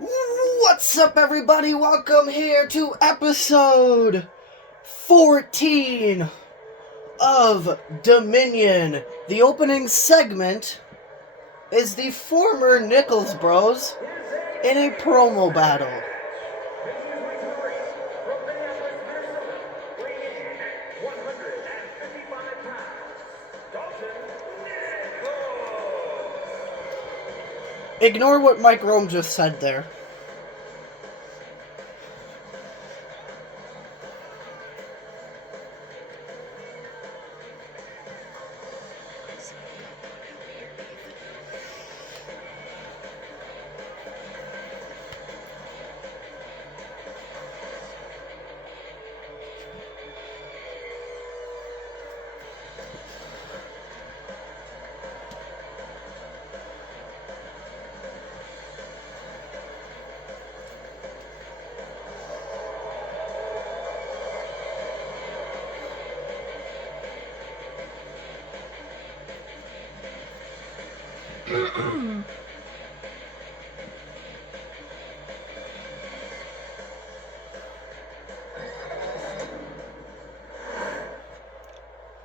What's up, everybody? Welcome here to episode 14 of Dominion. The opening segment is the former Nichols Bros in a promo battle. Ignore what Mike Rome just said there.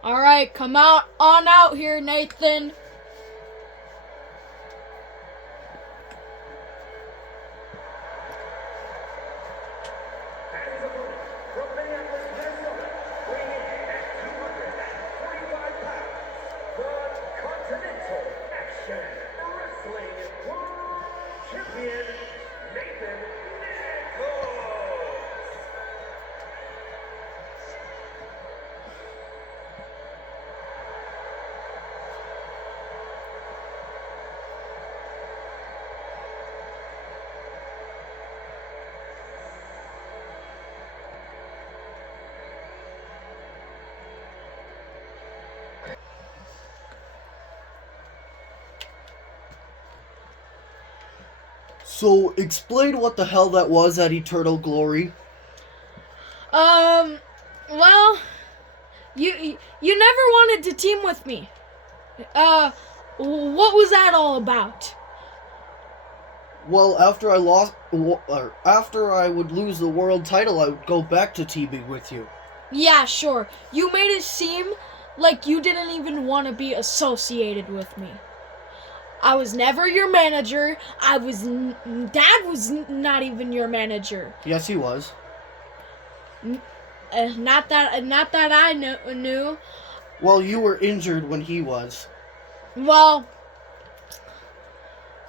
Alright, come on out here, Nathan. So, explain what the hell that was at Eternal Glory. Well, you never wanted to team with me. What was that all about? Well, after I would lose the world title, I would go back to teaming with you. Yeah, sure. You made it seem like you didn't even want to be associated with me. I was never your manager. Dad was not even your manager. Yes, he was. Not that I knew. Well, you were injured when he was. Well,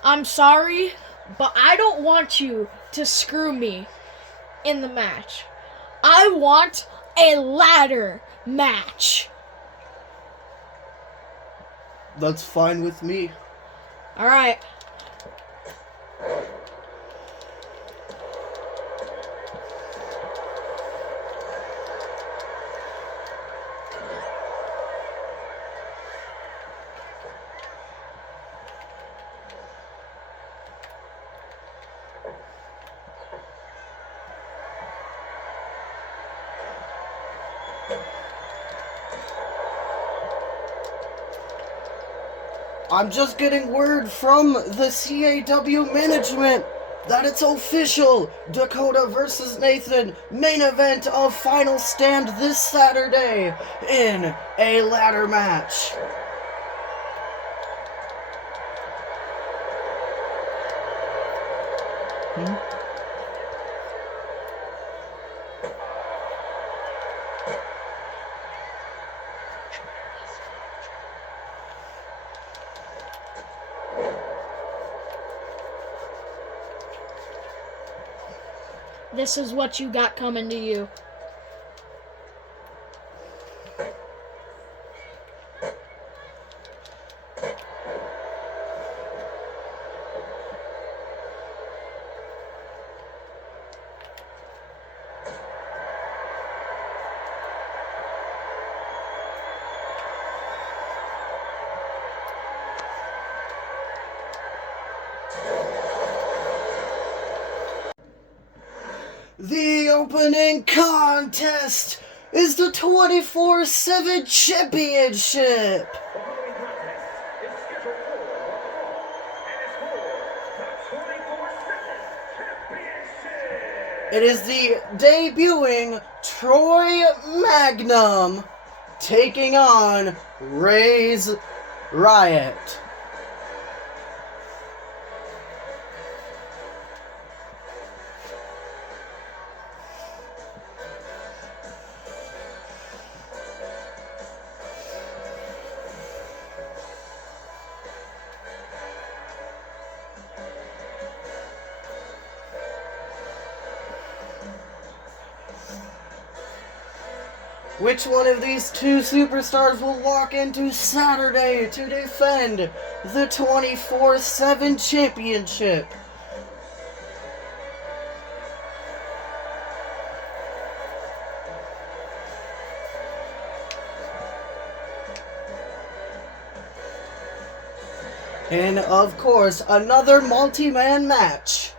I'm sorry, but I don't want you to screw me in the match. I want a ladder match. That's fine with me. All right. I'm just getting word from the CAW management that it's official. Dakota versus Nathan, main event of Final Stand this Saturday in a ladder match. This is what you got coming to you. The opening contest is the 24/7 Championship. It is the debuting Troy Magnum taking on Ray's Riot. Which one of these two superstars will walk into Saturday to defend the 24/7 championship? And of course, another multi-man match.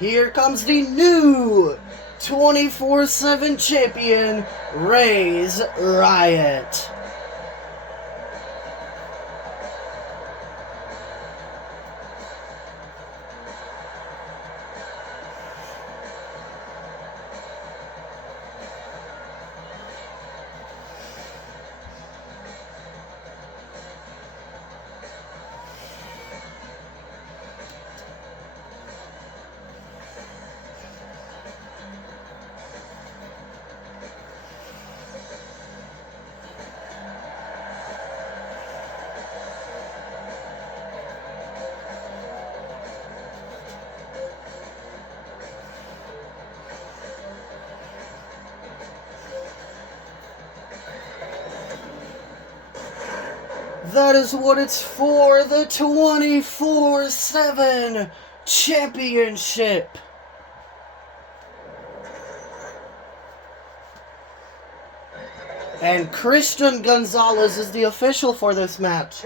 Here comes the new 24/7 champion, Ray's Riot. That is what it's for, the 24/7 championship. And Christian Gonzalez is the official for this match.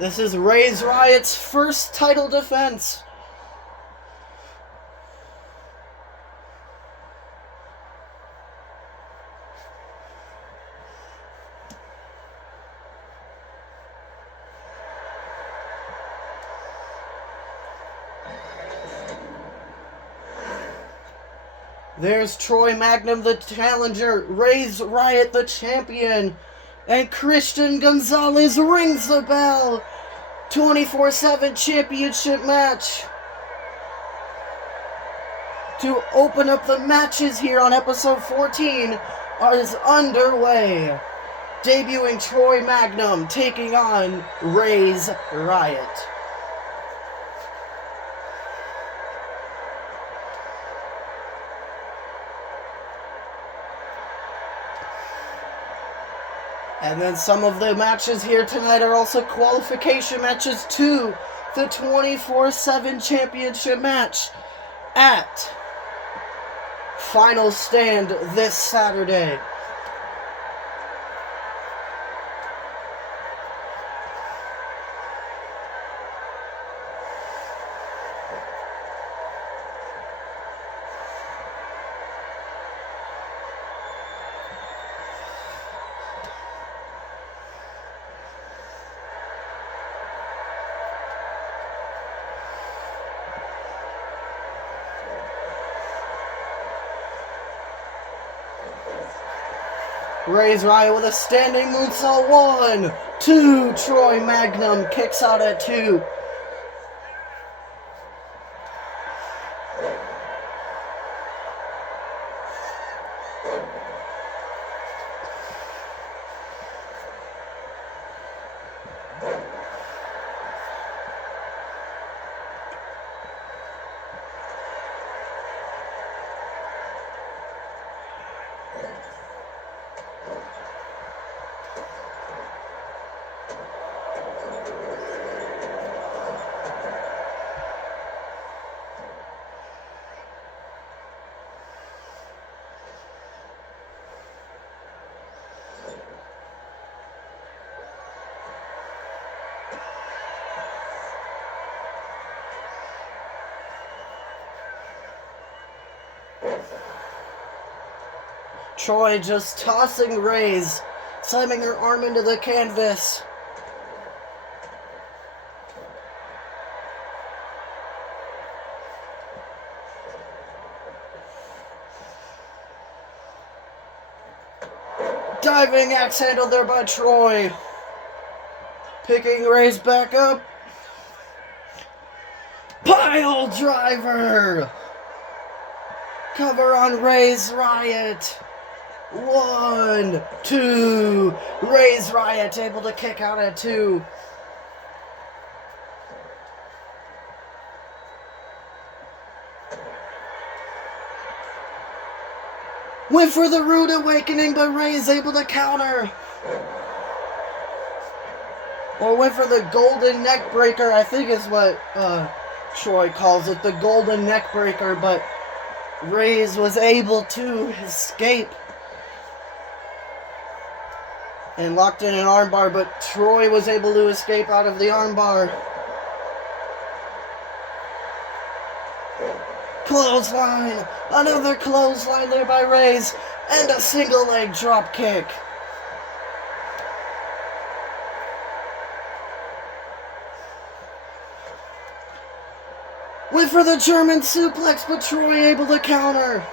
This is Ray's Riot's first title defense. There's Troy Magnum, the challenger, Ray's Riot, the champion, and Christian Gonzalez rings the bell. 24/7 championship match. To open up the matches here on episode 14 is underway. Debuting Troy Magnum taking on Ray's Riot. And then some of the matches here tonight are also qualification matches to the 24/7 championship match at Final Stand this Saturday. Ray's Riot with a standing moonsault. 1, 2. Troy Magnum kicks out at 2. Troy just tossing Ray's, slamming her arm into the canvas. Diving axe handle there by Troy. Picking Ray's back up. Pile driver. Cover on Ray's Riot. 1, 2. Ray's Riot able to kick out at 2. Went for the Rude Awakening, but Ray is able to counter. Or went for the Golden Neck Breaker, I think is what Troy calls it, the Golden Neck Breaker, but Reyes was able to escape. And locked in an armbar, but Troy was able to escape out of the armbar. Clothesline! Another clothesline there by Reyes, and a single leg drop kick. Went for the German suplex, but Troy able to counter.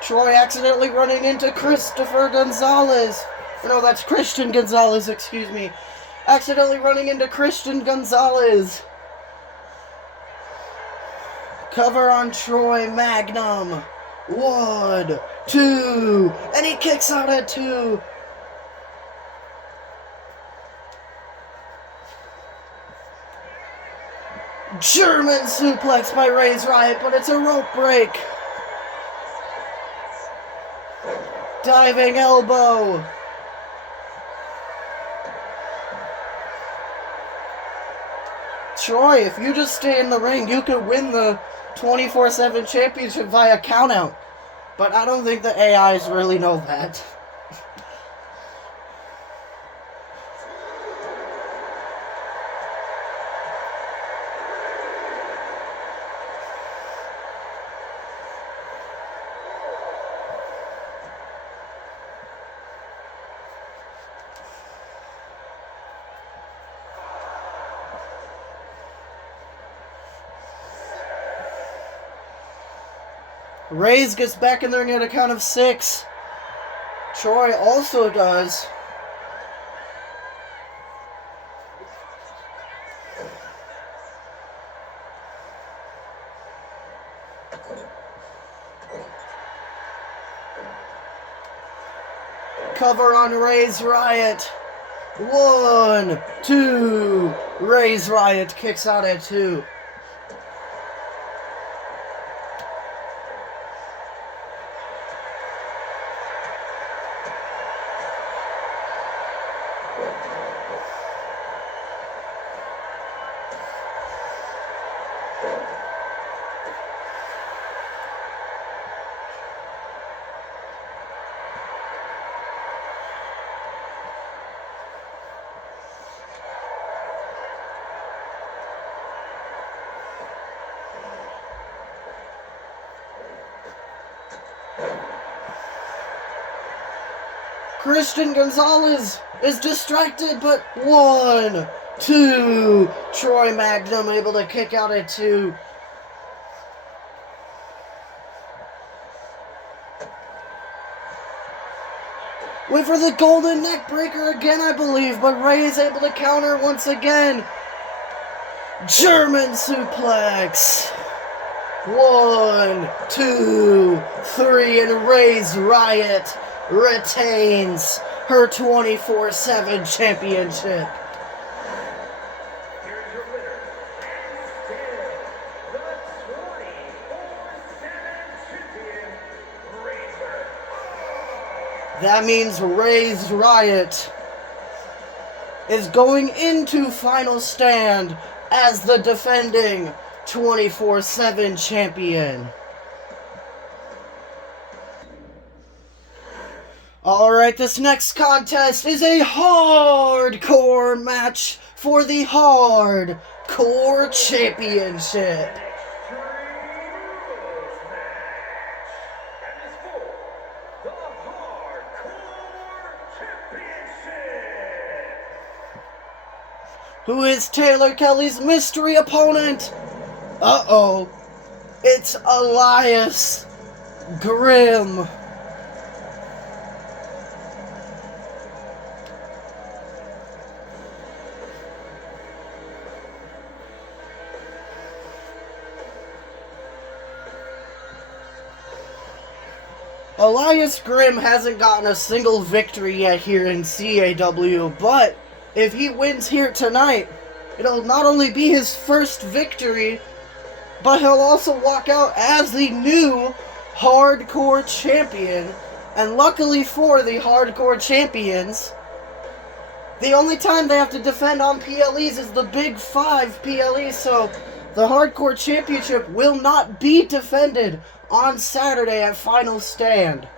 Troy accidentally running into Christopher Gonzalez. No, that's Christian Gonzalez, excuse me. Accidentally running into Christian Gonzalez. Cover on Troy Magnum. 1, 2. And he kicks out at 2. German suplex by Ray's Riot, but it's a rope break. Diving elbow. Troy, if you just stay in the ring, you could win the 24/7 championship via countout. But I don't think the AIs really know that. Reyes gets back in the ring at a count of 6. Troy also does. Cover on Ray's Riot. 1, 2. Ray's Riot kicks out at 2. Christian Gonzalez is distracted, but 1, 2. Troy Magnum able to kick out at 2. Wait for the Golden Neck Breaker again, I believe, but Ray is able to counter once again. German suplex. 1, 2, 3, and Ray's Riot retains her 24/7 championship. Here's your winner, and still the 24/7 champion, Razor. That means Ray's Riot is going into Final Stand as the defending 24/7 champion. Alright, this next contest is a hardcore match for the Hardcore Championship. Extreme Rules match. who is Taylor Kelly's mystery opponent. Uh-oh. It's Elias Grimm. Elias Grimm hasn't gotten a single victory yet here in CAW, but if he wins here tonight, it'll not only be his first victory, but he'll also walk out as the new Hardcore Champion. And luckily for the Hardcore Champions, the only time they have to defend on PLEs is the Big 5 PLEs, so the Hardcore Championship will not be defended on Saturday at Final Stand.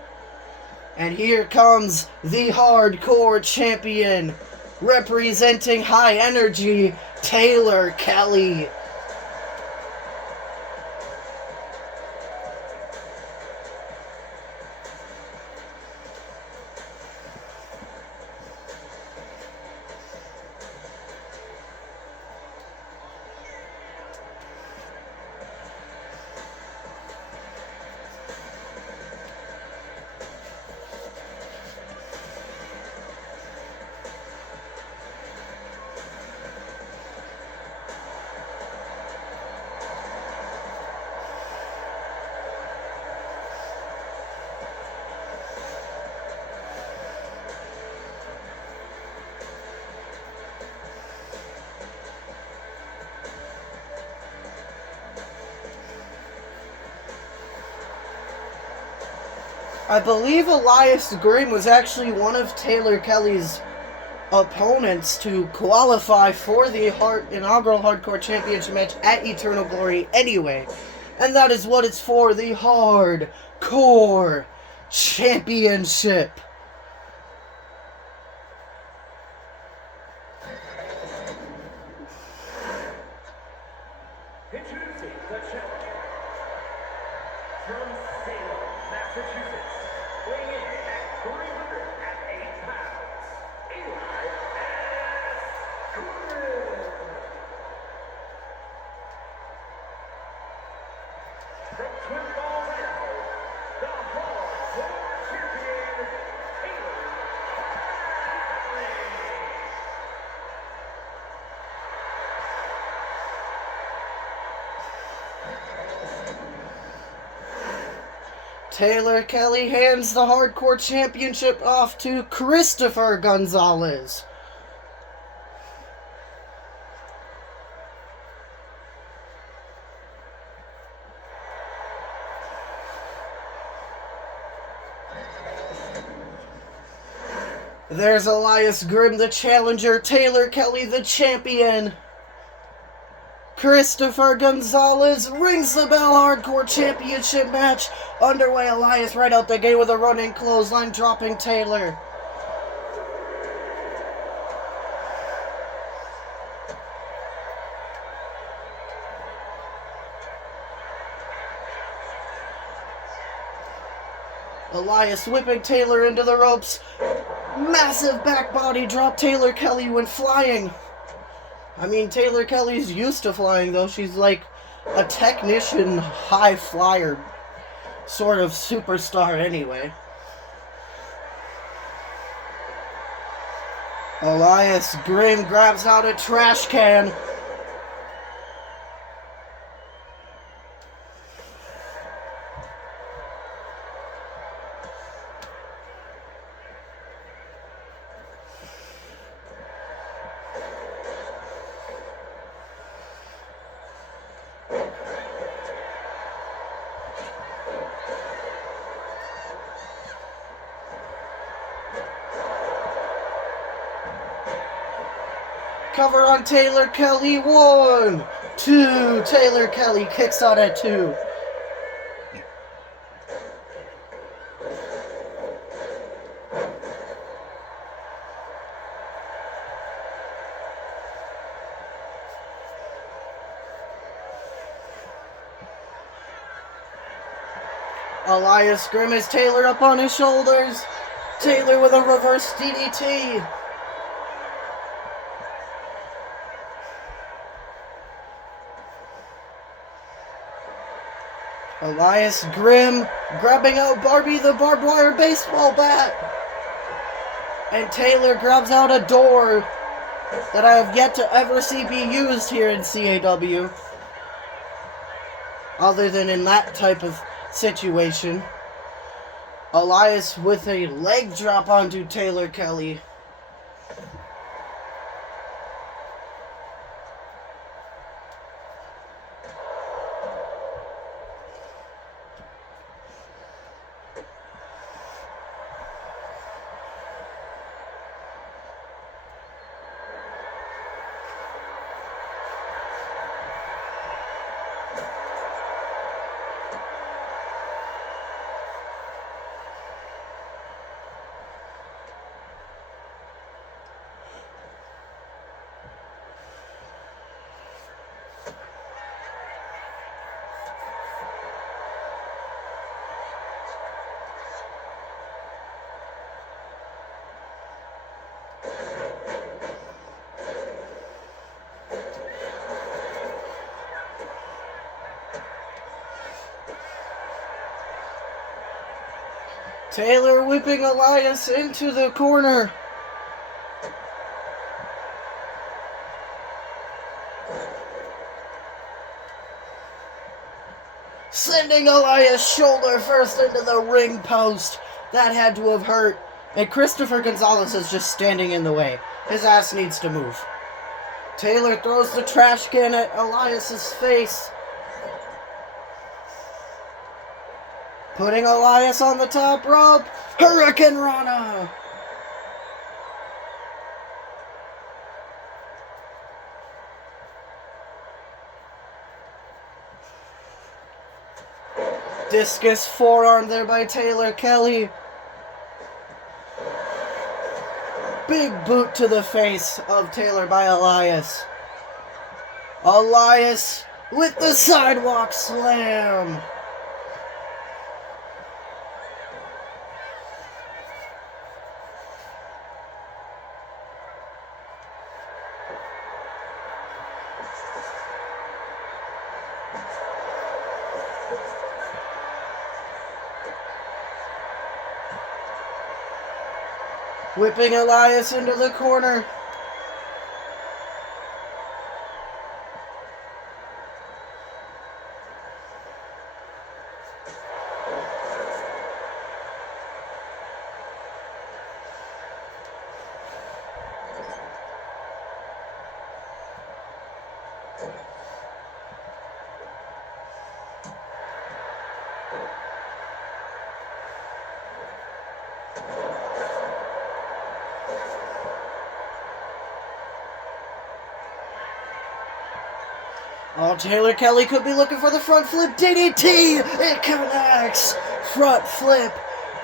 And here comes the Hardcore Champion, representing High Energy, Taylor Kelly. I believe Elias Grimm was actually one of Taylor Kelly's opponents to qualify for the inaugural Hardcore Championship match at Eternal Glory anyway. And that is what it's for, the Hardcore Championship. Introducing the champion from Salem, Massachusetts, weighing in at 308 pounds, Elias Grimm. From Twin Falls, Idaho, the Hardcore Champion, Taylor Kelly. Taylor Kelly hands the Hardcore Championship off to Christopher Gonzalez. There's Elias Grimm, the challenger. Taylor Kelly, the champion. Christopher Gonzalez rings the bell. Hardcore Championship match underway. Elias right out the gate with a running clothesline, dropping Taylor. Elias whipping Taylor into the ropes. Massive back body drop. Taylor Kelly went flying. I mean, Taylor Kelly's used to flying, though. She's like a technician, high flyer, sort of superstar anyway. Elias Grimm grabs out a trash can. Cover on Taylor Kelly. 1, 2. Taylor Kelly kicks out at 2. Elias Grimm has Taylor up on his shoulders. Taylor with a reverse DDT. Elias Grimm grabbing out Barbie the barbed wire baseball bat. And Taylor grabs out a door that I have yet to ever see be used here in CAW. Other than in that type of situation. Elias with a leg drop onto Taylor Kelly. Taylor whipping Elias into the corner. Sending Elias shoulder first into the ring post. That had to have hurt. And Christopher Gonzalez is just standing in the way. His ass needs to move. Taylor throws the trash can at Elias's face. Putting Elias on the top rope. Hurricane Rana. Discus forearm there by Taylor Kelly. Big boot to the face of Taylor by Elias. Elias with the sidewalk slam. Whipping Elias into the corner. Oh, Taylor Kelly could be looking for the front flip DDT. It connects. Front flip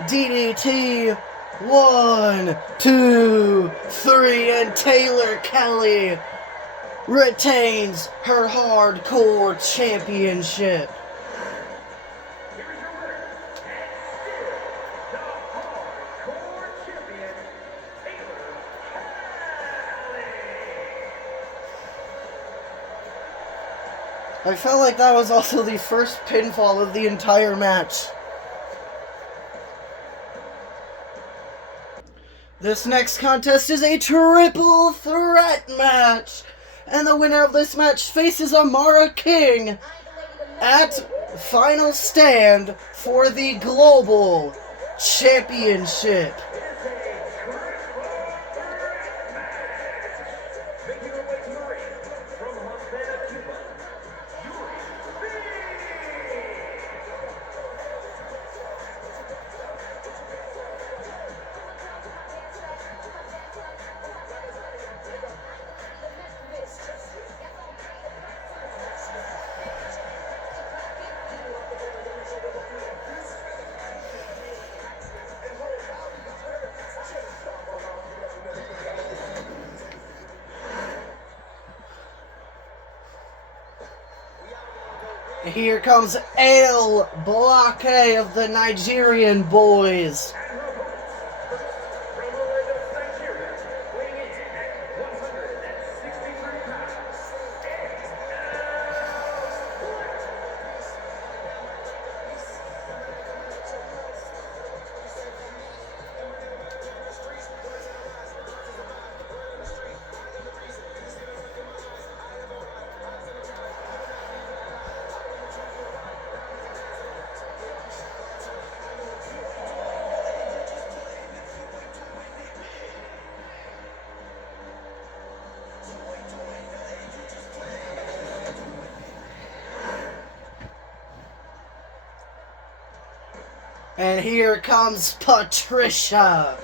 DDT. 1, 2, 3, and Taylor Kelly retains her hardcore championship. Here is your winner, and still the hardcore champion, Taylor Kelly. I felt like that was also the first pinfall of the entire match. This next contest is a triple threat match. And the winner of this match faces Amara King at Final Stand for the Global Championship. Making her way to the ring from Havana, Cuba, Here comes Ale Bloke of the Nigerian boys. and her opponents, first from the land of Nigeria, weighing in at 163 pounds, And here comes Patricia.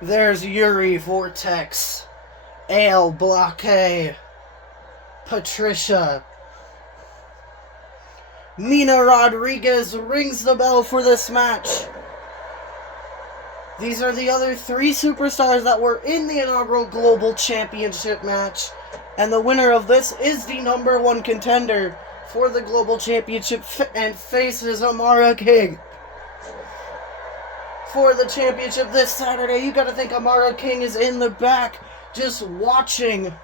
There's Yuri Vortex, Ale Blockade, Patricia. Mina Rodriguez rings the bell for this match. These are the other 3 superstars that were in the inaugural Global Championship match. And the winner of this is the #1 contender for the Global Championship and faces Amara King. For the championship this Saturday, you gotta think Amara King is in the back just watching.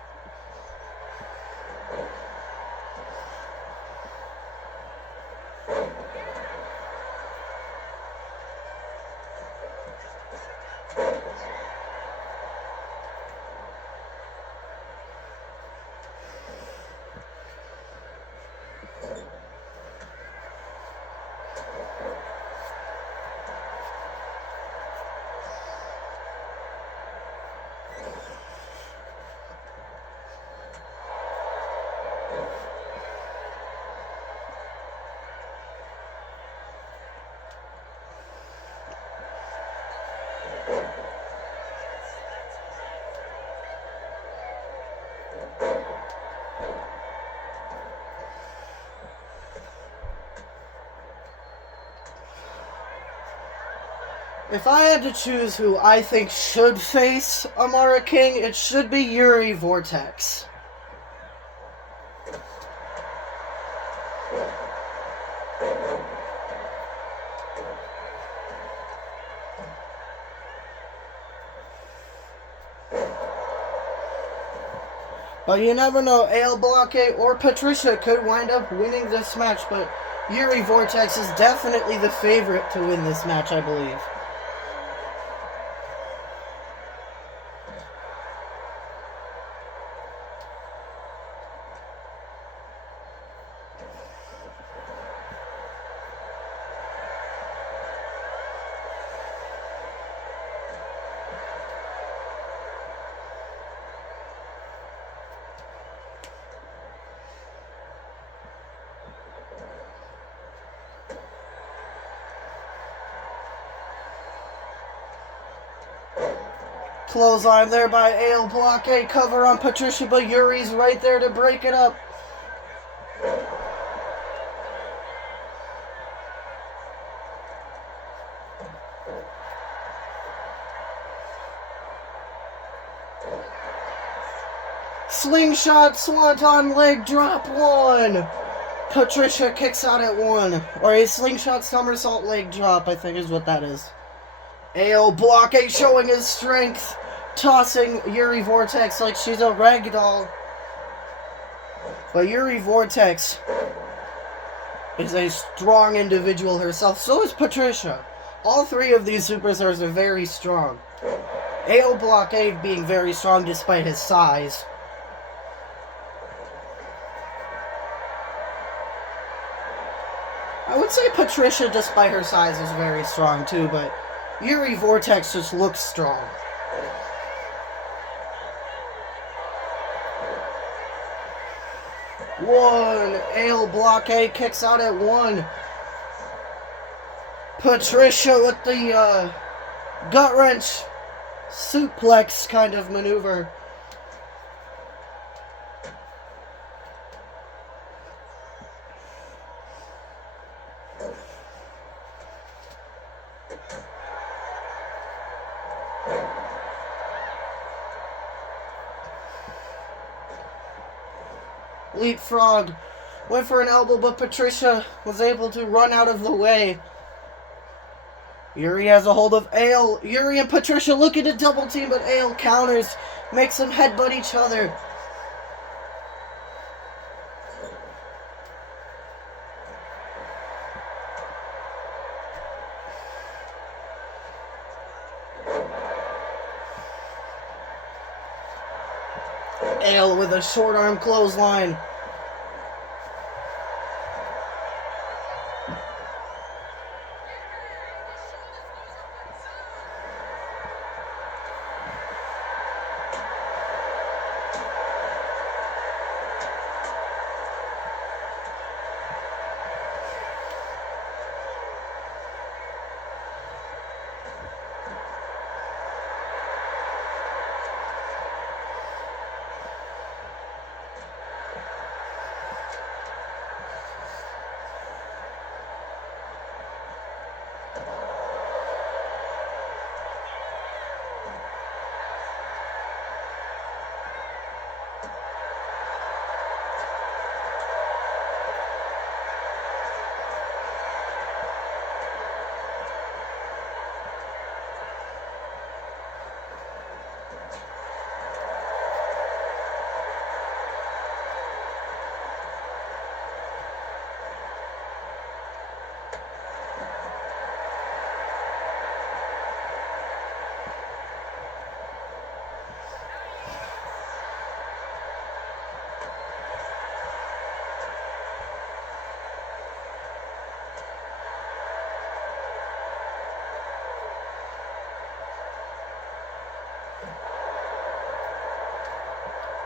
If I had to choose who I think should face Amara King, it should be Yuri Vortex. But you never know, Ale Blockade or Patricia could wind up winning this match, but Yuri Vortex is definitely the favorite to win this match, I believe. Clothesline there by Ale Blockade, cover on Patricia, but Yuri's right there to break it up. Slingshot Swanton leg drop 1. Patricia kicks out at 1. Or a slingshot somersault leg drop, I think is what that is. Ale Blockade showing his strength, tossing Yuri Vortex like she's a rag doll. But Yuri Vortex is a strong individual herself. So is Patricia. All 3 of these superstars are very strong. Ale Blockade being very strong despite his size. I would say Patricia, despite her size, is very strong too, but Yuri Vortex just looks strong. One, Ale Blockade kicks out at 1. Patricia with the gut wrench suplex kind of maneuver. Leapfrog Went for an elbow, but Patricia was able to run out of the way. Yuri has a hold of Ale. Yuri and Patricia looking to double team, but Ale counters, makes them headbutt each other. Ale with a short arm clothesline.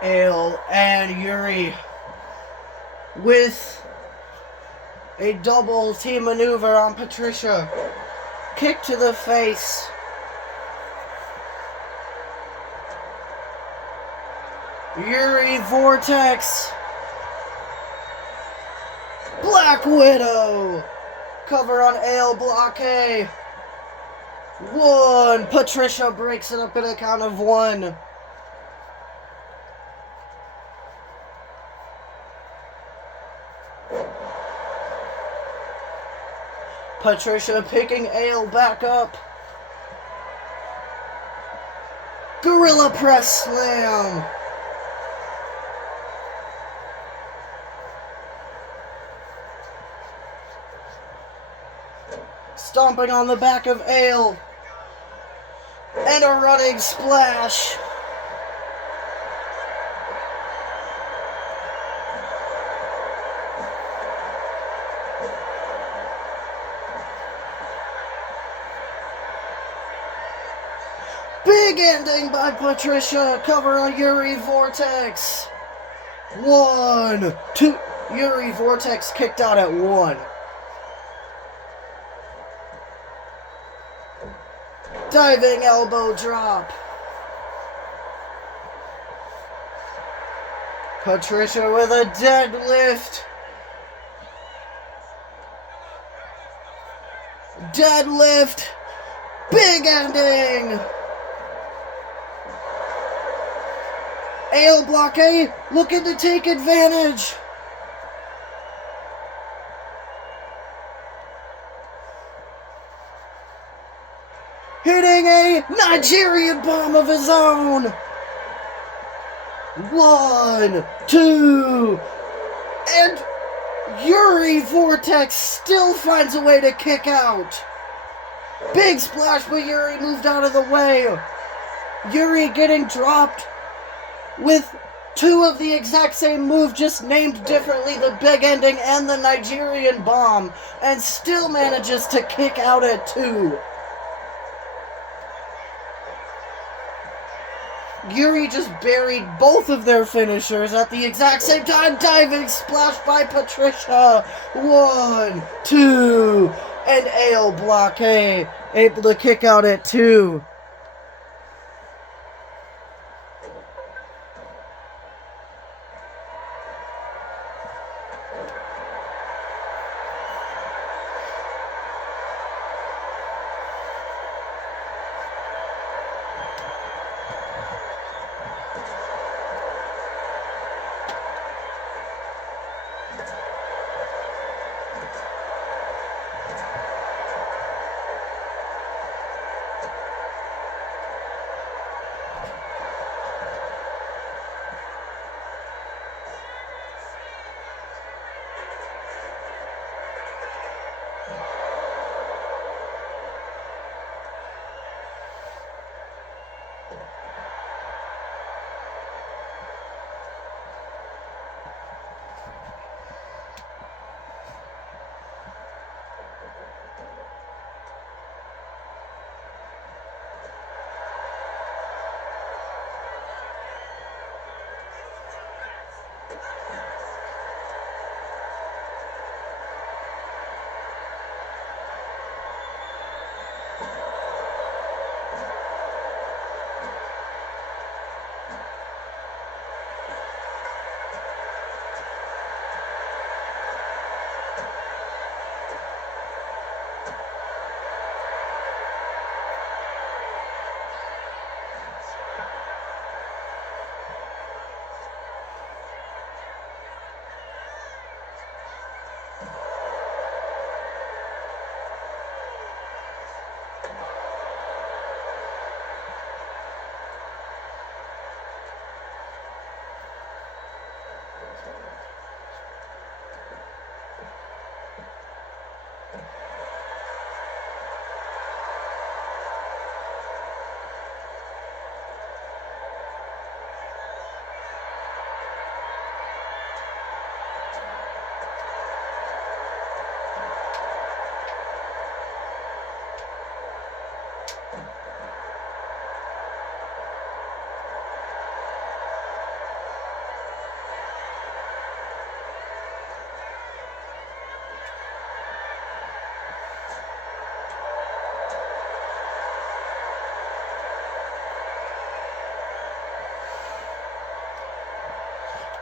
Ale and Yuri with a double team maneuver on Patricia. Kick to the face. Yuri Vortex. Black Widow. Cover on Ale, block A. 1. Patricia breaks it up in a count of 1. Patricia picking Ale back up. Gorilla Press Slam. Stomping on the back of Ale. And a running splash. Big ending by Patricia. Cover on Yuri Vortex. 1, 2. Yuri Vortex kicked out at 1. Diving elbow drop. Patricia with a deadlift. Deadlift. Big ending. Ale block A, looking to take advantage. Hitting a Nigerian bomb of his own. 1, 2, and Yuri Vortex still finds a way to kick out. Big splash, but Yuri moved out of the way. Yuri getting dropped with 2 of the exact same move, just named differently, the big ending and the Nigerian bomb, and still manages to kick out at 2. Yuri just buried both of their finishers at the exact same time. Diving splash by Patricia. 1, 2, and Ale block A, able to kick out at 2.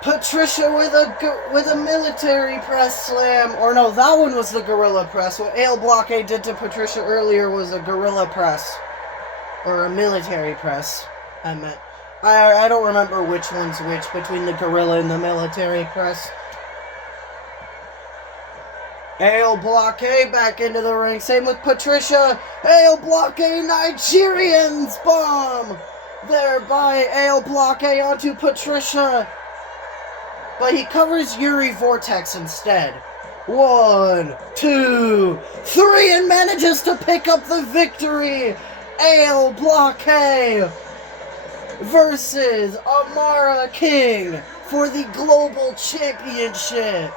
Patricia with a military press slam. Or no, that one was the gorilla press. What Ale Blockade did to Patricia earlier was a gorilla press. Or a military press, I meant. I don't remember which one's which between the gorilla and the military press. Ale Blockade back into the ring. Same with Patricia. Ale Blockade Nigerians bomb. There by Ale Blockade onto Patricia. But he covers Yuri Vortex instead. 1, 2, 3, and manages to pick up the victory. Ale Blockade versus Amara King for the Global Championship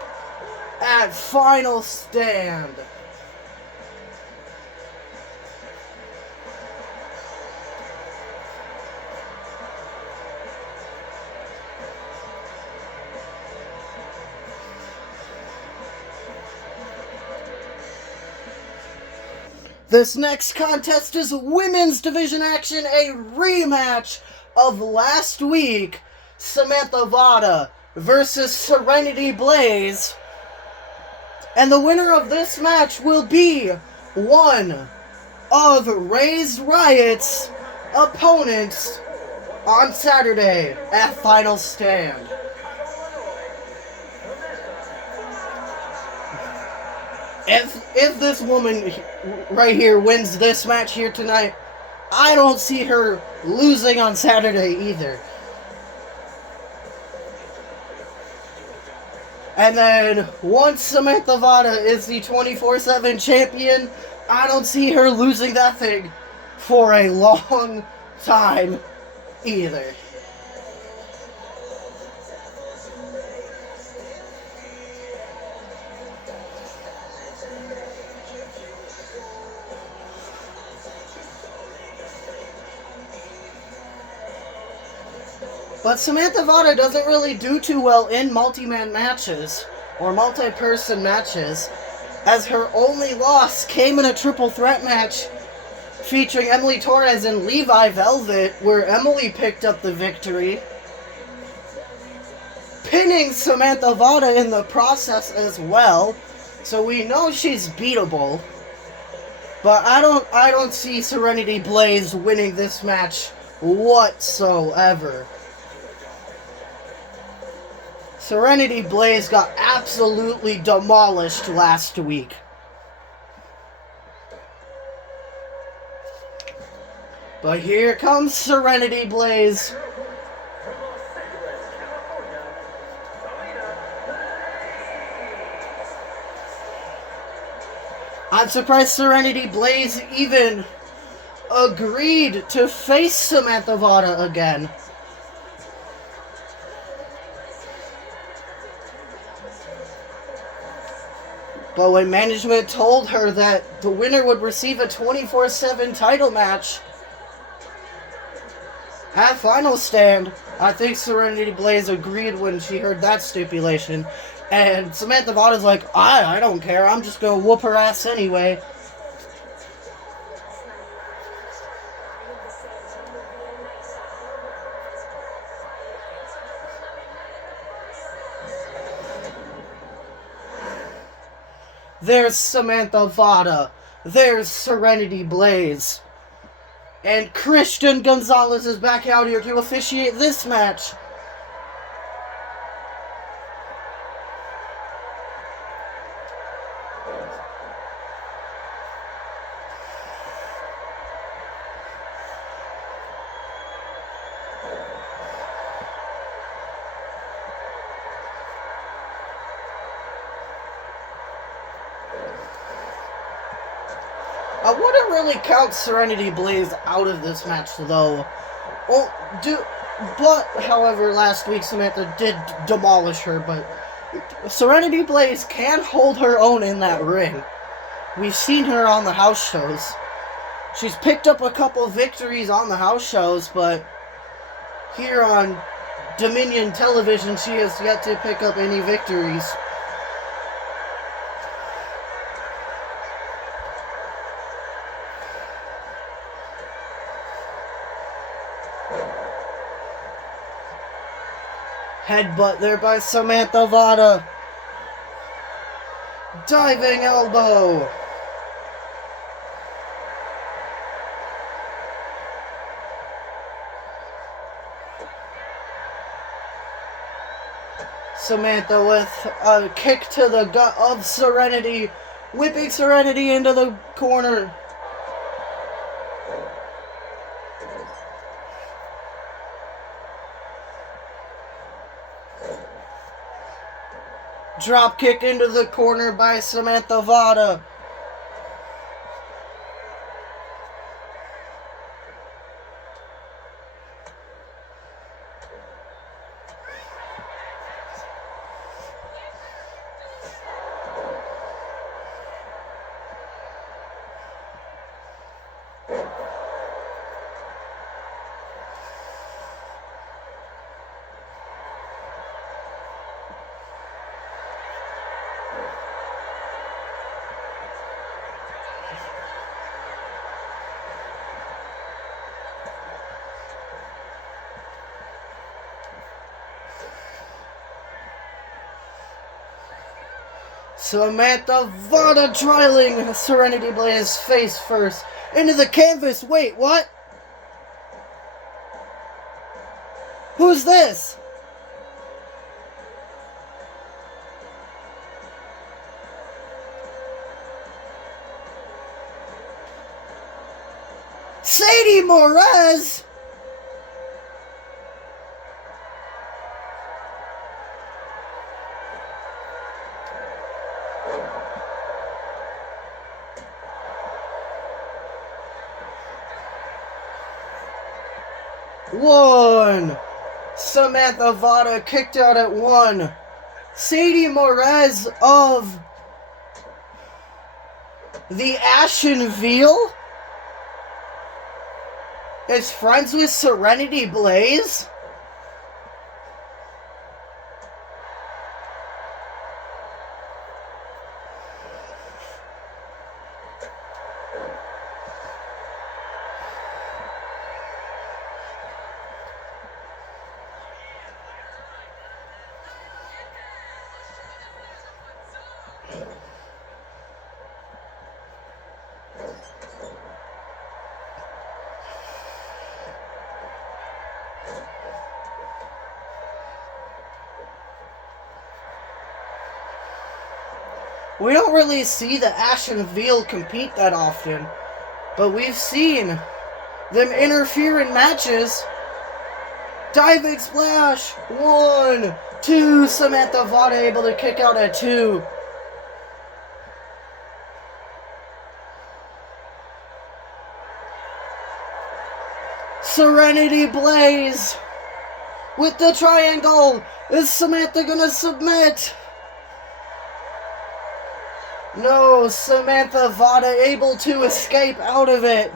at Final Stand. This next contest is women's division action, a rematch of last week, Samantha Vada versus Serenity Blaze. And the winner of this match will be one of Raised Riot's opponents on Saturday at Final Stand. If this woman right here wins this match here tonight, I don't see her losing on Saturday either. And then once Samantha Vada is the 24/7 champion, I don't see her losing that thing for a long time either. But Samantha Vada doesn't really do too well in multi-man matches, or multi-person matches, as her only loss came in a triple threat match featuring Emily Torres and Levi Velvet, where Emily picked up the victory, pinning Samantha Vada in the process as well, so we know she's beatable. But I don't see Serenity Blaze winning this match whatsoever. Serenity Blaze got absolutely demolished last week. But here comes Serenity Blaze. I'm surprised Serenity Blaze even agreed to face Samantha Vada again. But when management told her that the winner would receive a 24/7 title match at Final Stand, I think Serenity Blaze agreed when she heard that stipulation. And Samantha Vada's like, I don't care, I'm just gonna whoop her ass anyway. There's Samantha Vada. There's Serenity Blaze. And Christian Gonzalez is back out here to officiate this match. I wouldn't really count Serenity Blaze out of this match, though. But, however, last week Samantha did demolish her, but Serenity Blaze can hold her own in that ring. We've seen her on the house shows. She's picked up a couple victories on the house shows, but here on Dominion television, she has yet to pick up any victories. Headbutt there by Samantha Vada. Diving elbow. Samantha with a kick to the gut of Serenity, whipping Serenity into the corner. Drop kick into the corner by Samantha Vada. Samantha Vada drilling Serenity Blaze face first into the canvas. Wait, what? Who's this? Sadie Morez? One. Samantha Vada kicked out at 1. Sadie Morez of the Ashen Veil is friends with Serenity Blaze? We don't really see the Ashen Veil compete that often, but we've seen them interfere in matches. Diving splash. 1, 2. Samantha Vada able to kick out at 2. Serenity Blaze with the triangle. Is Samantha gonna submit? No, Samantha Vada able to escape out of it.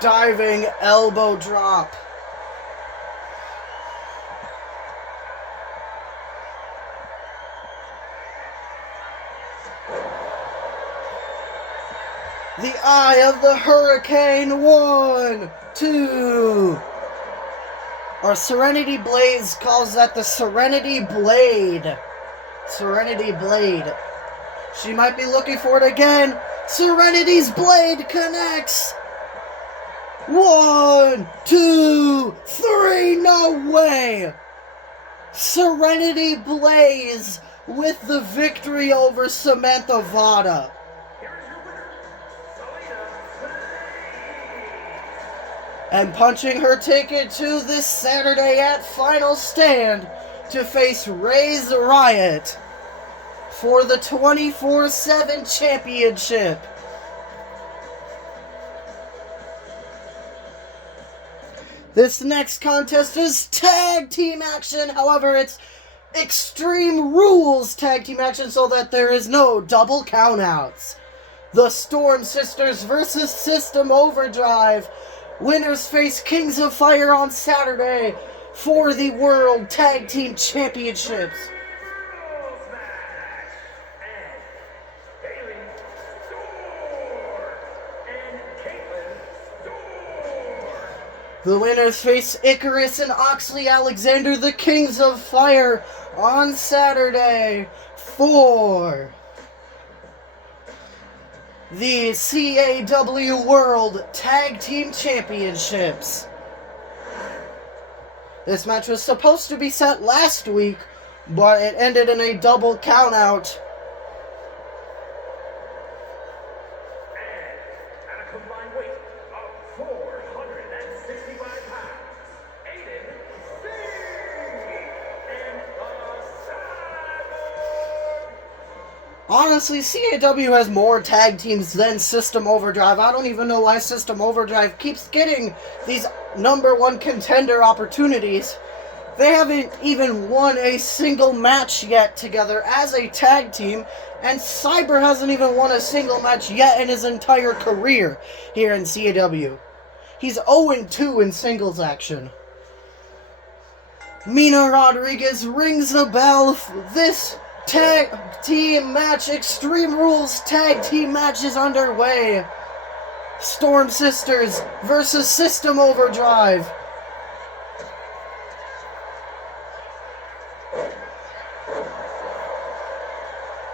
Diving elbow drop. The Eye of the Hurricane. 1, 2. Our Serenity Blaze calls that the Serenity Blade. Serenity Blade. She might be looking for it again. Serenity's Blade connects. 1, 2, 3, no way! Serenity Blaze with the victory over Samantha Vada. And punching her ticket to this Saturday at Final Stand to face Ray's Riot for the 24/7 championship. This next contest is tag team action. However, it's Extreme Rules tag team action so that there is no double countouts. The Storm Sisters versus System Overdrive. Winners face Kings of Fire on Saturday for the World Tag Team Championships. Rules match. And Bailey Storr and Caitlin Storr. The winners face Icarus and Oxley Alexander, the Kings of Fire, on Saturday for the CAW World Tag Team Championships. This match was supposed to be set last week, but it ended in a double countout. And at a combined weight of 465 pounds, Aiden Singh and Cyborg. Honestly, CAW has more tag teams than System Overdrive. I don't even know why System Overdrive keeps getting these number one contender opportunities. They haven't even won a single match yet together as a tag team, and Cyber hasn't even won a single match yet in his entire career here in CAW. He's 0-2 in singles action. Mina Rodriguez rings the bell. This tag team match, Extreme Rules tag team match, is underway. Storm Sisters versus System Overdrive.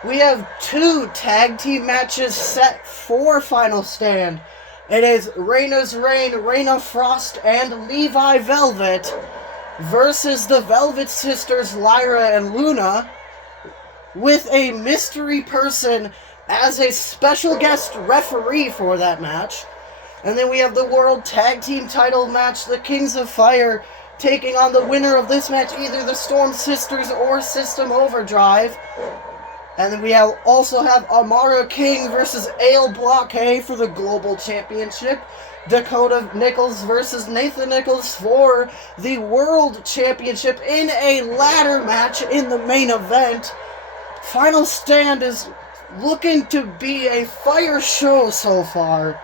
We have two tag team matches set for Final Stand. It is Reina's Reign, Reina Frost, and Levi Velvet versus the Velvet Sisters, Lyra and Luna, with a mystery person as a special guest referee for that match. And then we have the World Tag Team title match, the Kings of Fire taking on the winner of this match, either the Storm Sisters or System Overdrive. And then we also have Amara King versus Ale Blockade for the Global Championship. Dakota Nichols versus Nathan Nichols for the World Championship in a ladder match in the main event. Final Stand is looking to be a fire show so far.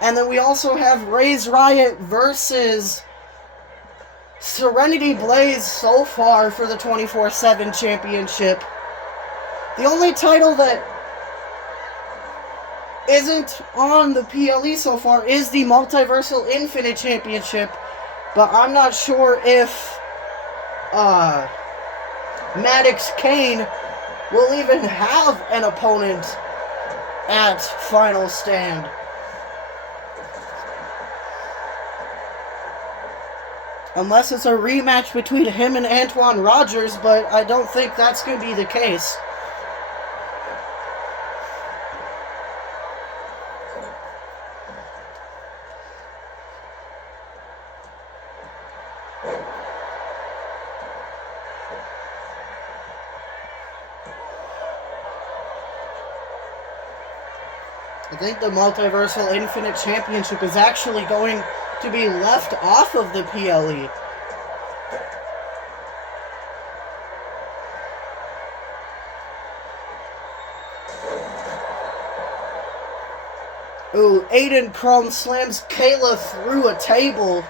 And then we also have Ray's Riot versus Serenity Blaze so far for the 24/7 championship. The only title that isn't on the PLE so far is the Multiversal Infinite Championship, but I'm not sure if Maddox Kane will even have an opponent at Final Stand. Unless it's a rematch between him and Antoine Rogers, but I don't think that's going to be the case. I think the Multiversal Infinite Championship is actually going to be left off of the PLE. Ooh, Aiden Crum slams Kayla through a table.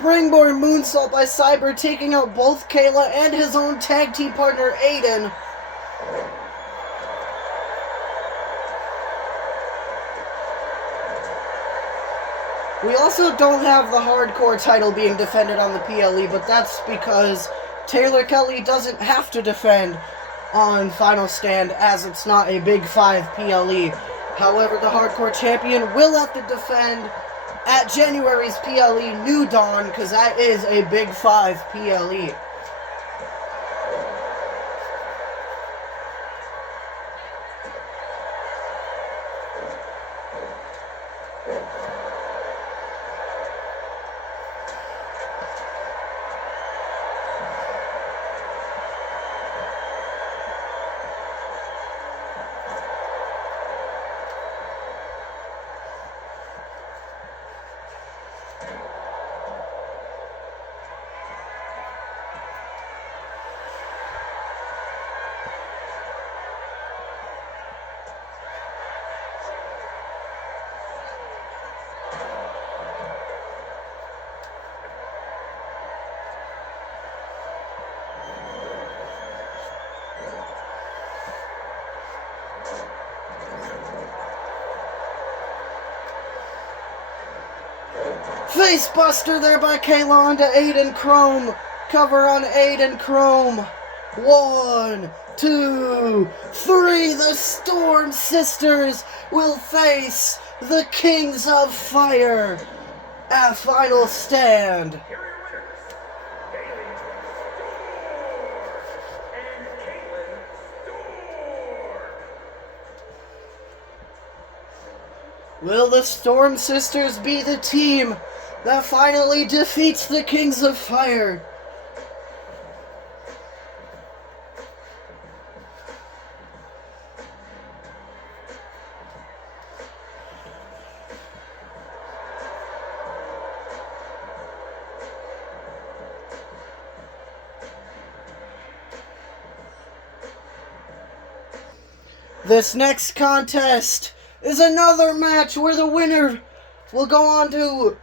springboard moonsault by Cyber, taking out both Kayla and his own tag team partner, Aiden. We also don't have the hardcore title being defended on the PLE, but that's because Taylor Kelly doesn't have to defend on Final Stand as it's not a Big 5 PLE. However, the hardcore champion will have to defend at January's PLE New Dawn because that is a Big 5 PLE. Facebuster there by Kayla onto Aiden Chrome. Cover on Aiden Chrome. 1, 2, 3. The Storm Sisters will face the Kings of Fire at Final Stand. Here are your winners, Bailey Storm and Caitlin Storm. Will the Storm Sisters be the team that finally defeats the Kings of Fire? This next contest is another match where the winner will go on to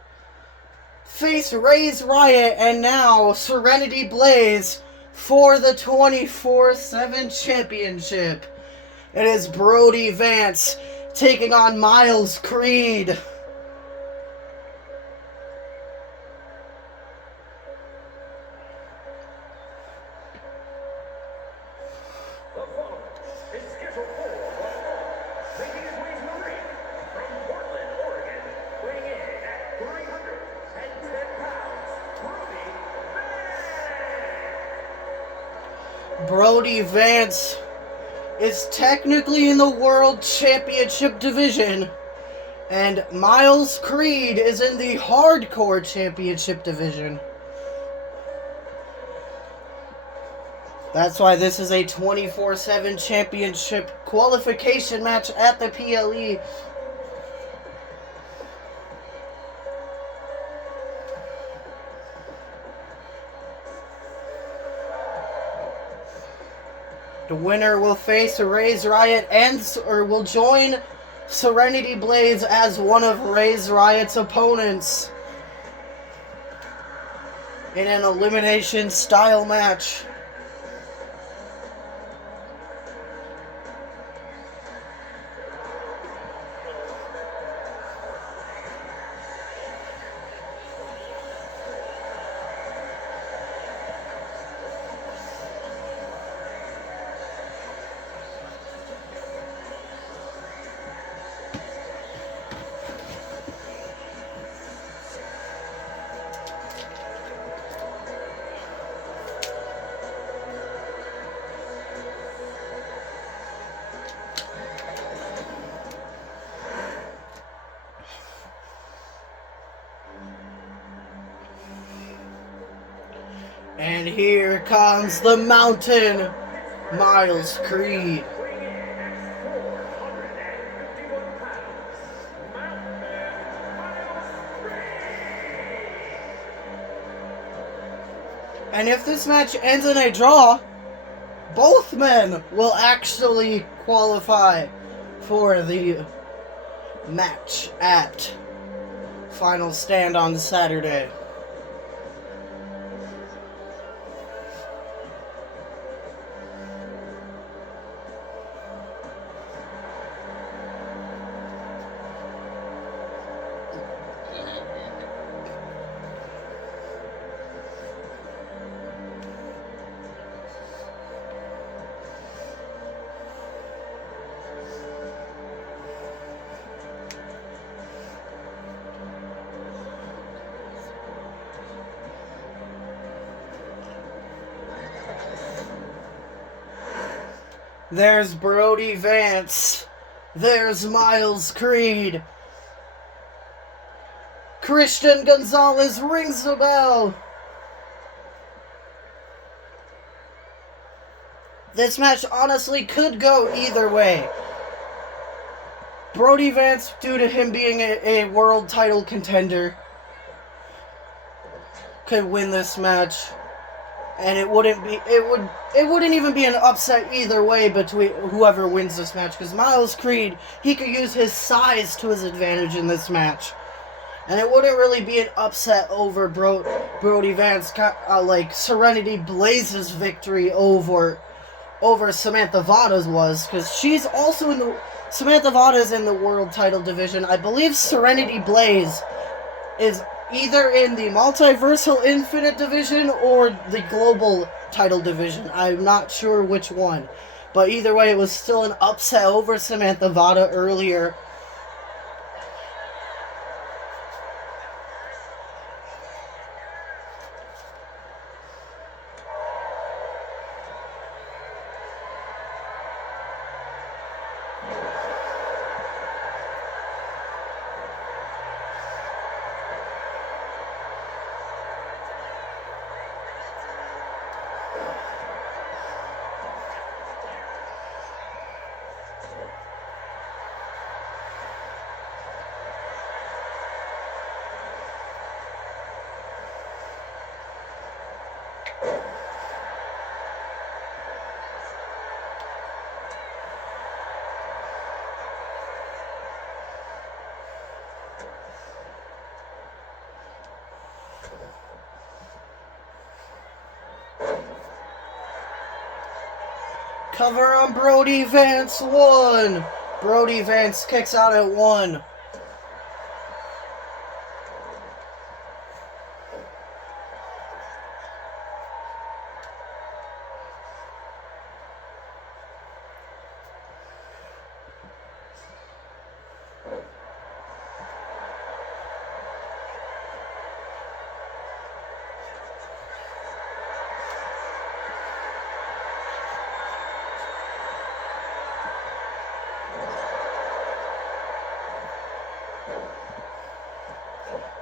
face Ray's Riot and now Serenity Blaze for the 24/7 championship. It is Brody Vance taking on Miles Creed. The following is scheduled for one fall, making his way to the ring from Portland, Oregon, weighing in at 310 pounds, Brody Brody Vance. Vance is technically in the World Championship division, and Miles Creed is in the Hardcore Championship division. That's why this is a 24/7 championship qualification match at the PLE. The winner will face Ray's Riot or will join Serenity Blaze as one of Ray's Riot's opponents in an elimination style match. And here comes the Mountain, Miles Creed. Weighing in at 451 pounds, Mountain Miles Creed. And if this match ends in a draw, both men will actually qualify for the match at Final Stand on Saturday. There's Brody Vance. There's Miles Creed. Christian Gonzalez rings the bell. This match honestly could go either way. Brody Vance, due to him being a world title contender, could win this match. And it wouldn't even be an upset either way between whoever wins this match, because Miles Creed, he could use his size to his advantage in this match. And it wouldn't really be an upset over Brody Vance, like Serenity Blaze's victory over Samantha Vada's was, because she's also Samantha Vada's in the world title division. I believe Serenity Blaze is either in the Multiversal Infinite division or the Global title division. I'm not sure which one. But either way, it was still an upset over Samantha Vada earlier. Cover on Brody Vance, 1. Brody Vance kicks out at 1.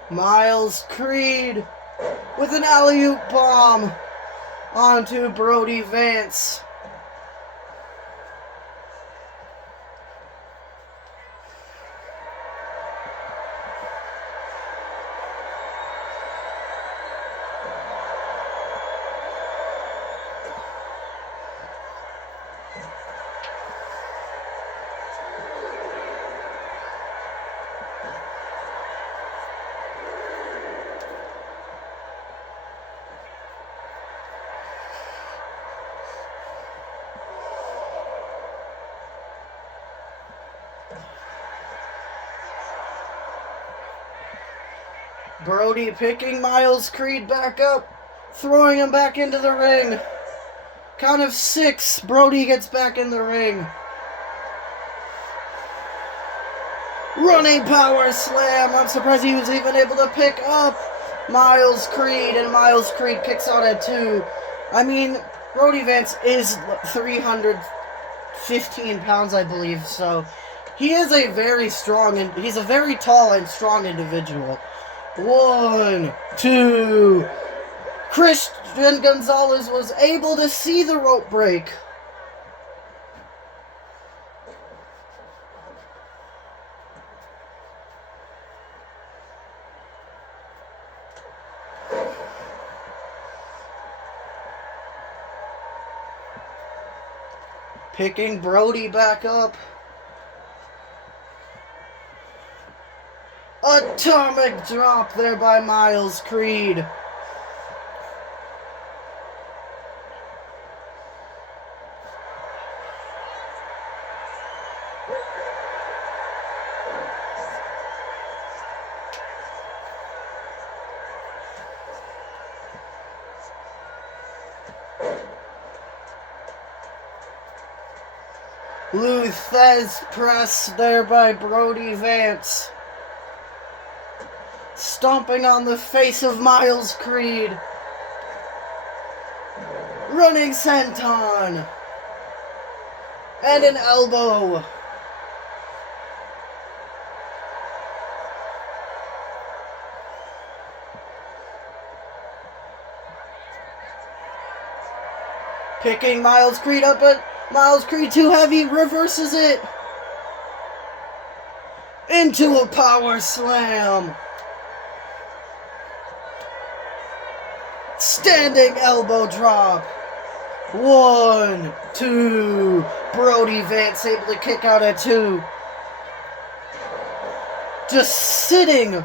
Miles Creed with an alley-oop bomb onto Brody Vance. Brody picking Miles Creed back up, throwing him back into the ring. Count of 6, Brody gets back in the ring. Running power slam. I'm surprised he was even able to pick up Miles Creed, and Miles Creed kicks out at 2. I mean, Brody Vance is 315 pounds, I believe, so he is a very strong, and he's a very tall and strong individual. 1, 2. Christian Gonzalez was able to see the rope break. Picking Brody back up. Atomic drop there by Miles Creed. Luthez press there by Brody Vance. Stomping on the face of Miles Creed. Running senton. And an elbow. Picking Miles Creed up, but Miles Creed too heavy, reverses it. Into a power slam. Standing elbow drop. 1, 2. Brody Vance able to kick out at 2. Just sitting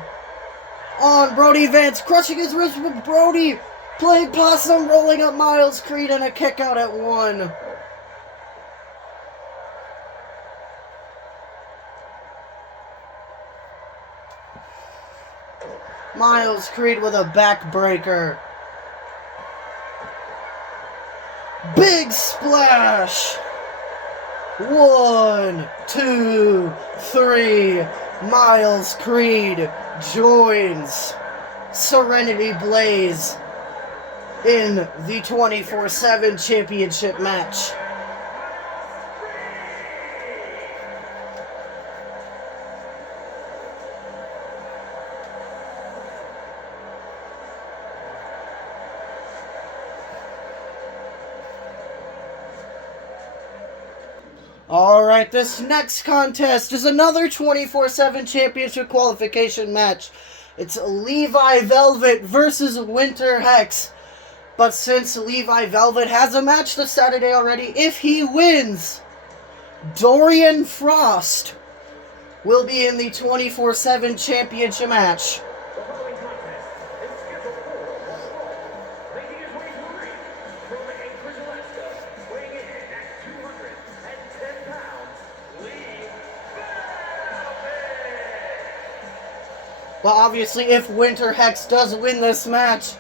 on Brody Vance, crushing his wrist with Brody. Playing possum, rolling up Miles Creed, and a kick out at 1. Miles Creed with a backbreaker. Big splash. 1, 2, 3. Miles Creed joins Serenity Blaze in the 24/7 championship match. Alright, this next contest is another 24/7 championship qualification match. It's Levi Velvet versus Winter Hex. But since Levi Velvet has a match this Saturday already, if he wins, Dorian Frost will be in the 24/7 championship match. The following contest is scheduled for one fall. Making his way to the ring from Anchorage, Alaska, weighing in at 210 pounds, Lee Velvet. Well, obviously, if Winter Hex does win this match,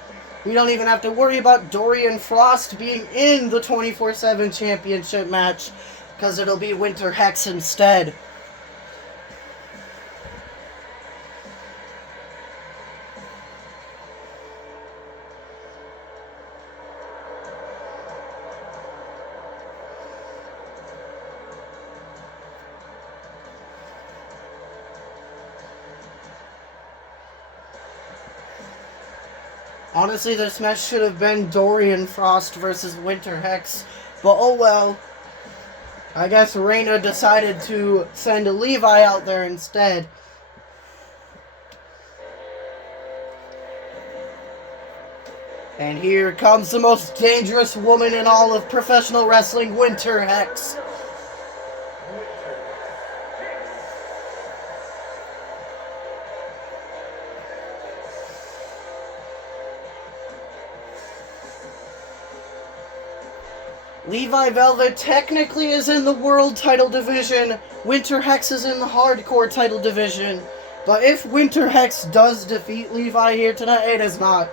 we don't even have to worry about Dorian Frost being in the 24/7 championship match, because it'll be Winter Hex instead. Honestly, this match should have been Dorian Frost versus Winter Hex, but oh well. I guess Reina decided to send Levi out there instead. And here comes the most dangerous woman in all of professional wrestling, Winter Hex. Levi Velvet technically is in the world title division. Winter Hex is in the hardcore title division. But if Winter Hex does defeat Levi here tonight, it is not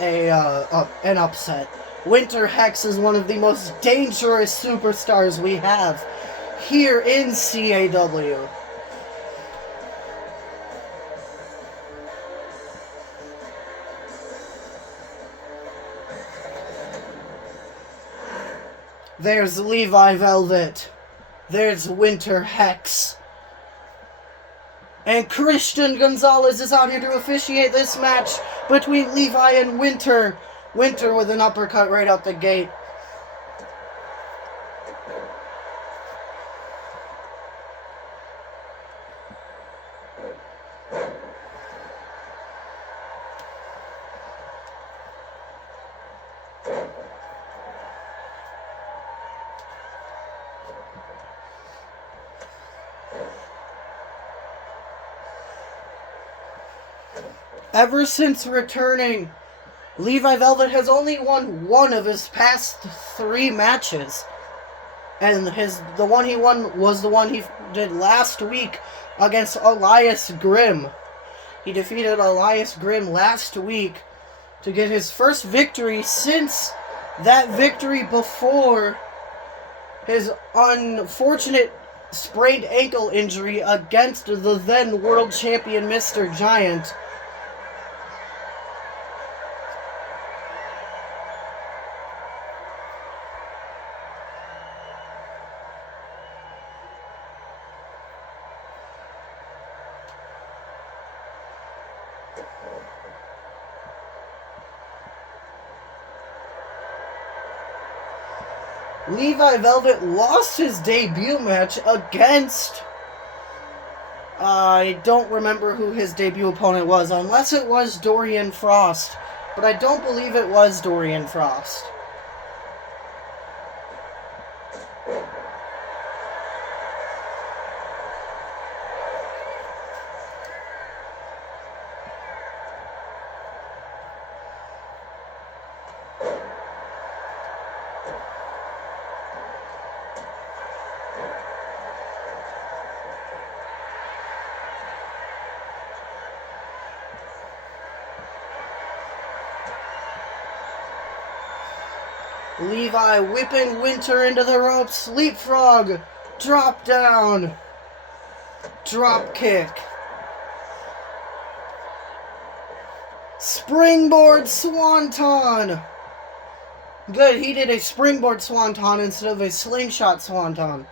an upset. Winter Hex is one of the most dangerous superstars we have here in CAW. There's Levi Velvet. There's Winter Hex. And Christian Gonzalez is out here to officiate this match between Levi and Winter. Winter with an uppercut right out the gate. Ever since returning, Levi Velvet has only won one of his past 3 matches. And the one he won was the one he did last week against Elias Grimm. He defeated Elias Grimm last week to get his first victory since that victory before his unfortunate sprained ankle injury against the then world champion Mr. Giant. Levi Velvet lost his debut match against... I don't remember who his debut opponent was, unless it was Dorian Frost. But I don't believe it was Dorian Frost. Levi whipping Winter into the ropes. Leapfrog. Drop down. Drop kick. Springboard Swanton. Good, he did a springboard Swanton instead of a slingshot Swanton.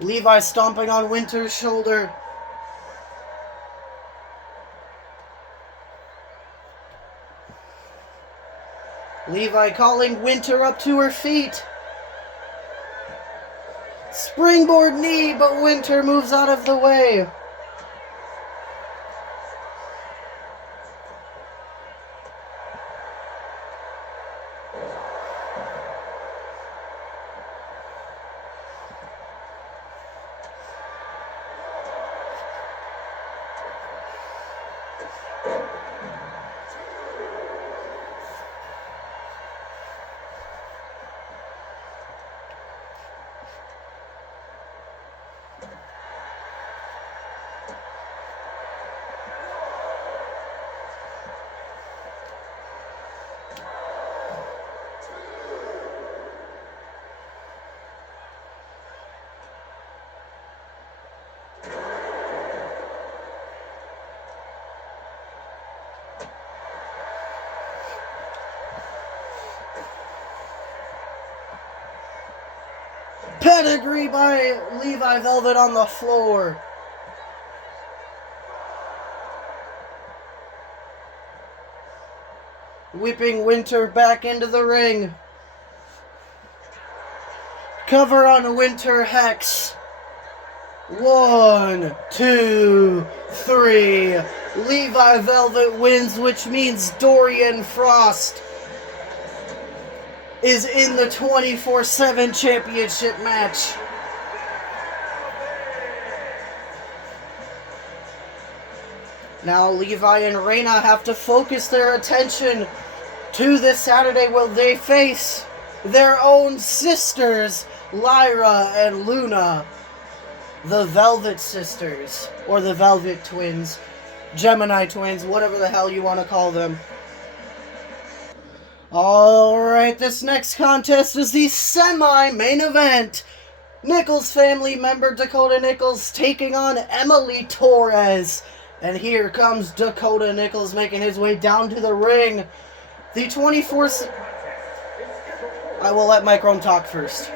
Levi stomping on Winter's shoulder. Levi calling Winter up to her feet. Springboard knee, but Winter moves out of the way. Pedigree by Levi Velvet on the floor. Whipping Winter back into the ring. Cover on Winter Hex. 1, 2, 3. Levi Velvet wins, which means Dorian Frost is in the 24/7 championship match. Now Levi and Reina have to focus their attention to this Saturday where they face their own sisters, Lyra and Luna. The Velvet Sisters, or the Velvet Twins, Gemini Twins, whatever the hell you want to call them. Alright, this next contest is the semi-main event. Nichols family member Dakota Nichols taking on Emily Torres. And here comes Dakota Nichols making his way down to the ring. The 24... I will let Mike Rome talk first.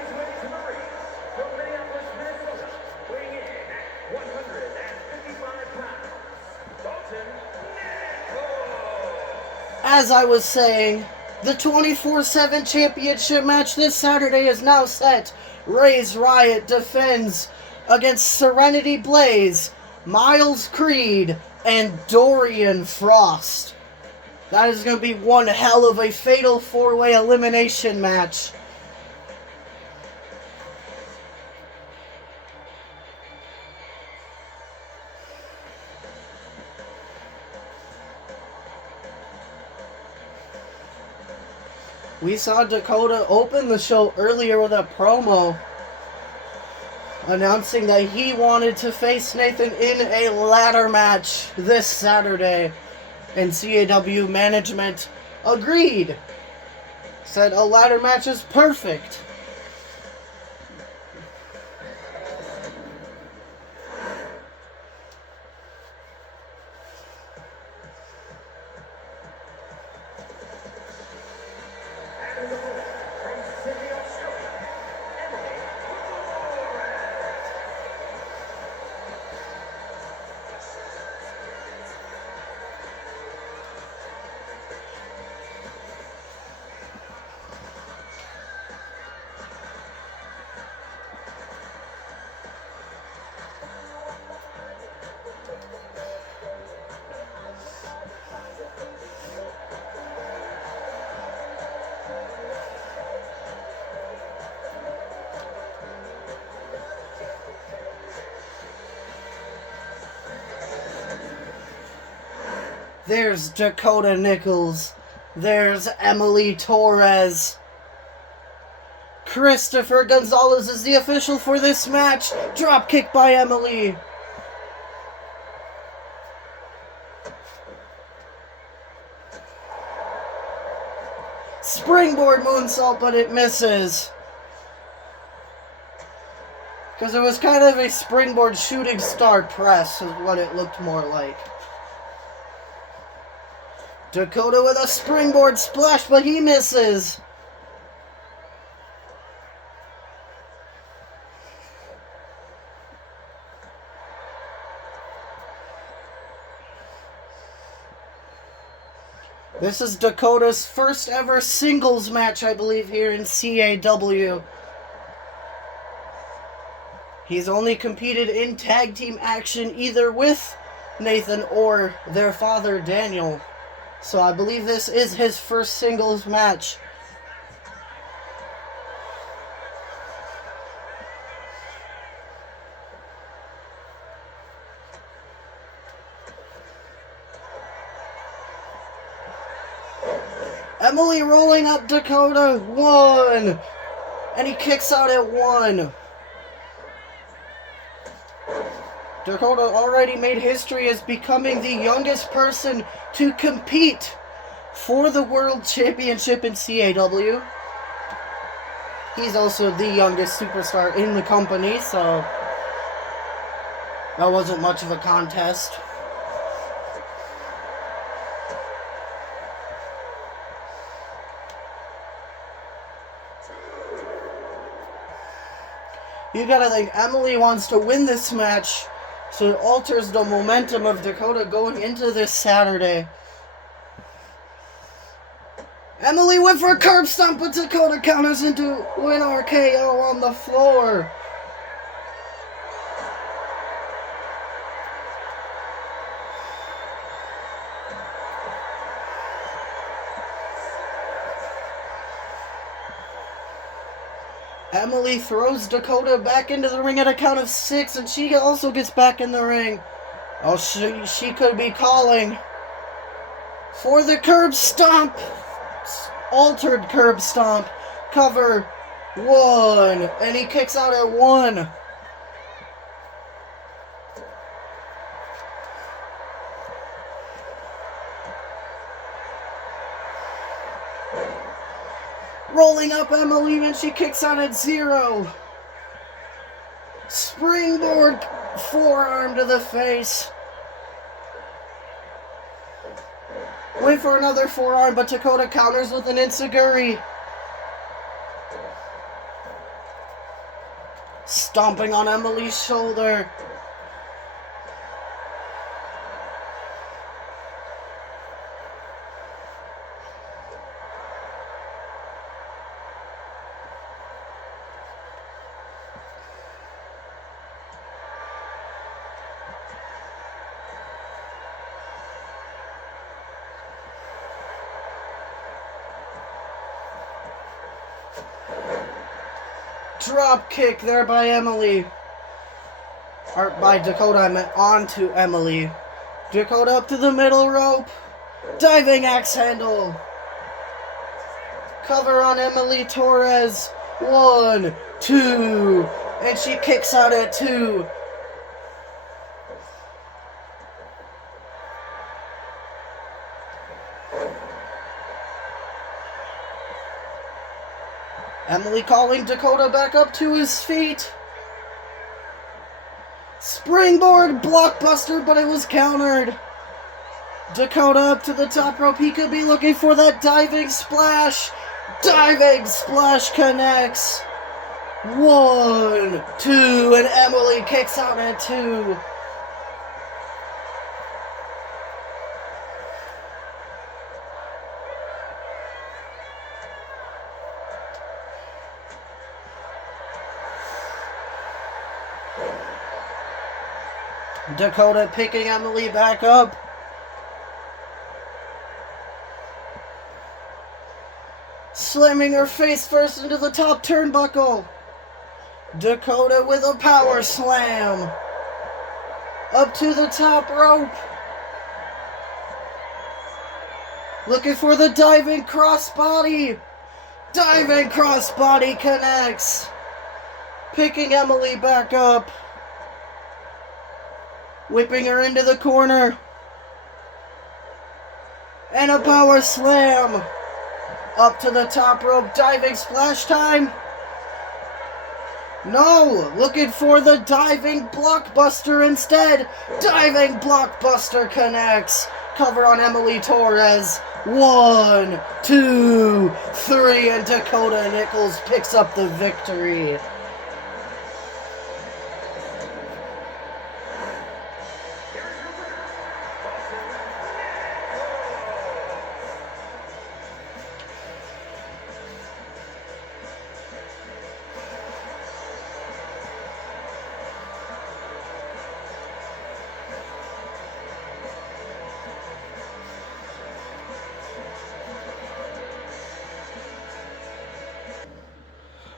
As I was saying, the 24/7 championship match this Saturday is now set. Ray's Riot defends against Serenity Blaze, Miles Creed, and Dorian Frost. That is going to be one hell of a fatal four-way elimination match. We saw Dakota open the show earlier with a promo announcing that he wanted to face Nathan in a ladder match this Saturday. And CAW management agreed. Said a ladder match is perfect. There's Dakota Nichols. There's Emily Torres. Christopher Gonzalez is the official for this match. Drop kick by Emily. Springboard moonsault, but it misses. Because it was kind of a springboard shooting star press is what it looked more like. Dakota with a springboard splash, but he misses. This is Dakota's first ever singles match, I believe, here in CAW. He's only competed in tag team action either with Nathan or their father, Daniel. So I believe this is his first singles match. Emily rolling up Dakota. 1. And he kicks out at 1. Dakota already made history as becoming the youngest person to compete for the World Championship in CAW. He's also the youngest superstar in the company, so that wasn't much of a contest. You gotta think, Emily wants to win this match, so it alters the momentum of Dakota going into this Saturday. Emily went for a curb stomp, but Dakota counters into an RKO on the floor. Emily throws Dakota back into the ring at a count of 6, and she also gets back in the ring. Oh, she could be calling for the curb stomp. Altered curb stomp. Cover 1, and he kicks out at 1. Rolling up Emily, and she kicks out at 0. Springboard forearm to the face. Wait for another forearm, but Dakota counters with an enziguri. Stomping on Emily's shoulder. Drop kick there by Emily. Or by Dakota, I meant onto Emily. Dakota up to the middle rope. Diving axe handle. Cover on Emily Torres. 1, 2. And she kicks out at 2. Emily calling Dakota back up to his feet. Springboard blockbuster, but it was countered. Dakota up to the top rope. He could be looking for that diving splash. Diving splash connects. 1, 2, and Emily kicks out at 2. Dakota picking Emily back up. Slamming her face first into the top turnbuckle. Dakota with a power slam. Up to the top rope. Looking for the diving crossbody. Diving crossbody connects. Picking Emily back up. Whipping her into the corner. And a power slam. Up to the top rope. Diving splash time. No, looking for the diving blockbuster instead. Diving blockbuster connects. Cover on Emily Torres. 1, 2, 3, and Dakota Nichols picks up the victory.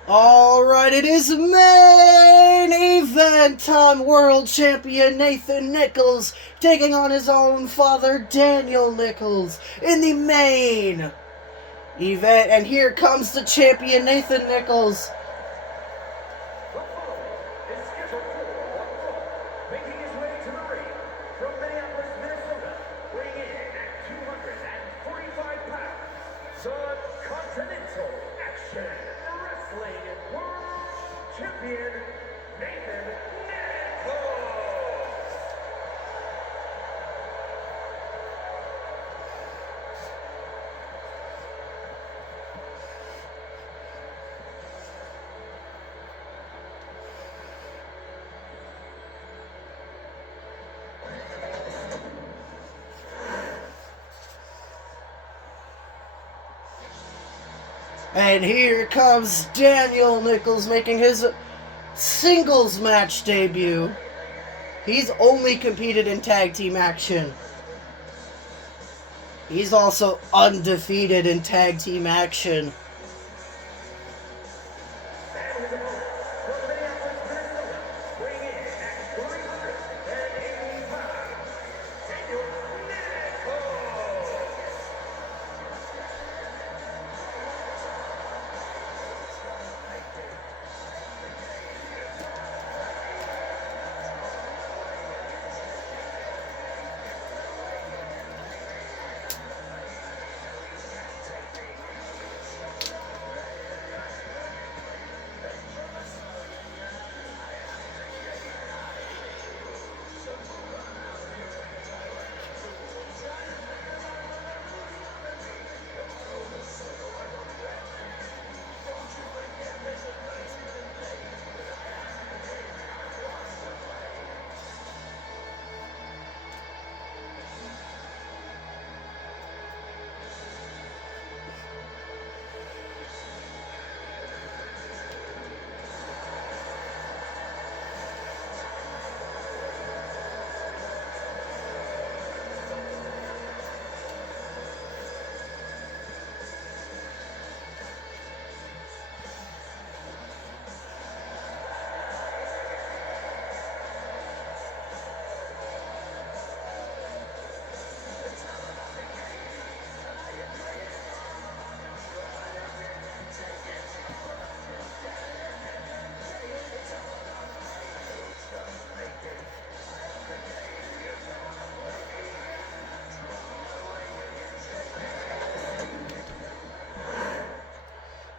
Alright, it is main event time. World Champion Nathan Nichols taking on his own father, Daniel Nichols, in the main event. And here comes the champion, Nathan Nichols. The following is scheduled for one fall, making his way to the ring from Minneapolis, Minnesota, weighing in at 245 pounds, the Continental Action Wrestling World Champion, Nathan Nichols. And here comes Daniel Nichols making his singles match debut. He's only competed in tag team action. He's also undefeated in tag team action. And his opponent from Minneapolis, Minnesota, weighing in at 380 pounds, Daniel Nichols.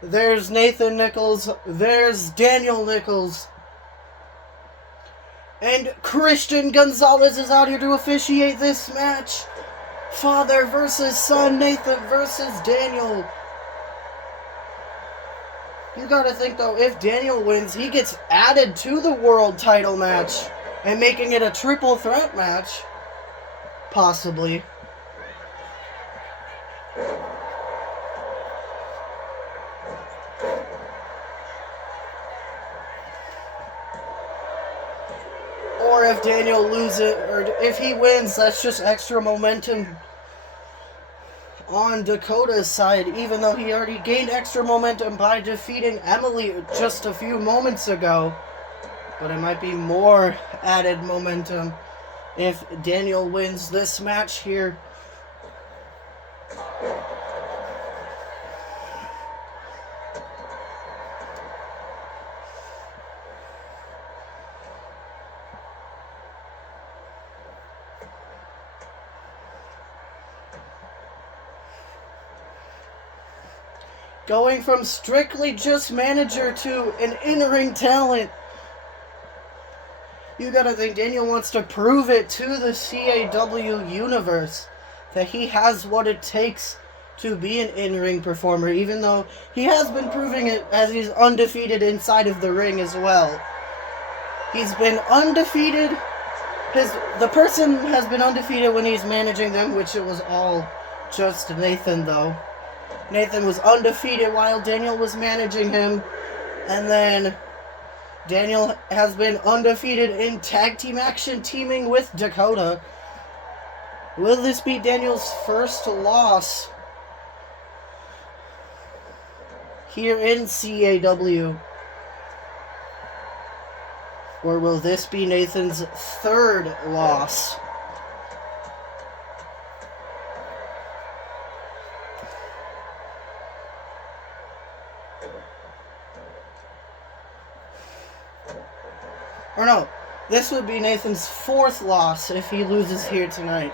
There's Nathan Nichols. There's Daniel Nichols. And Christian Gonzalez is out here to officiate this match. Father versus son, Nathan versus Daniel. You gotta think though, if Daniel wins, he gets added to the world title match and making it a triple threat match. Possibly. Or if Daniel loses, or if he wins, that's just extra momentum on Dakota's side, even though he already gained extra momentum by defeating Emily just a few moments ago. But it might be more added momentum if Daniel wins this match here. Going from strictly just manager to an in-ring talent. You gotta think Daniel wants to prove it to the CAW universe that he has what it takes to be an in-ring performer, even though he has been proving it as he's undefeated inside of the ring as well. He's been undefeated. The person has been undefeated when he's managing them, which it was all just Nathan though. Nathan was undefeated while Daniel was managing him, and then Daniel has been undefeated in tag team action teaming with Dakota. Will this be Daniel's first loss here in CAW? Or will this be Nathan's third loss? Or no, this would be Nathan's fourth loss if he loses here tonight.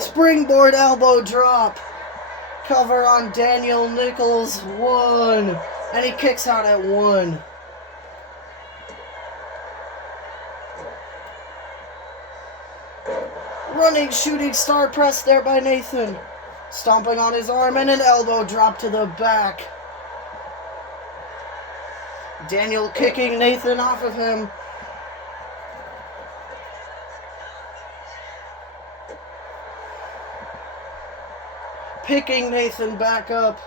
Springboard elbow drop. Cover on Daniel Nichols. 1. And he kicks out at 1. Running shooting star press there by Nathan. Stomping on his arm and an elbow drop to the back. Daniel kicking Nathan off of him. Picking Nathan back up.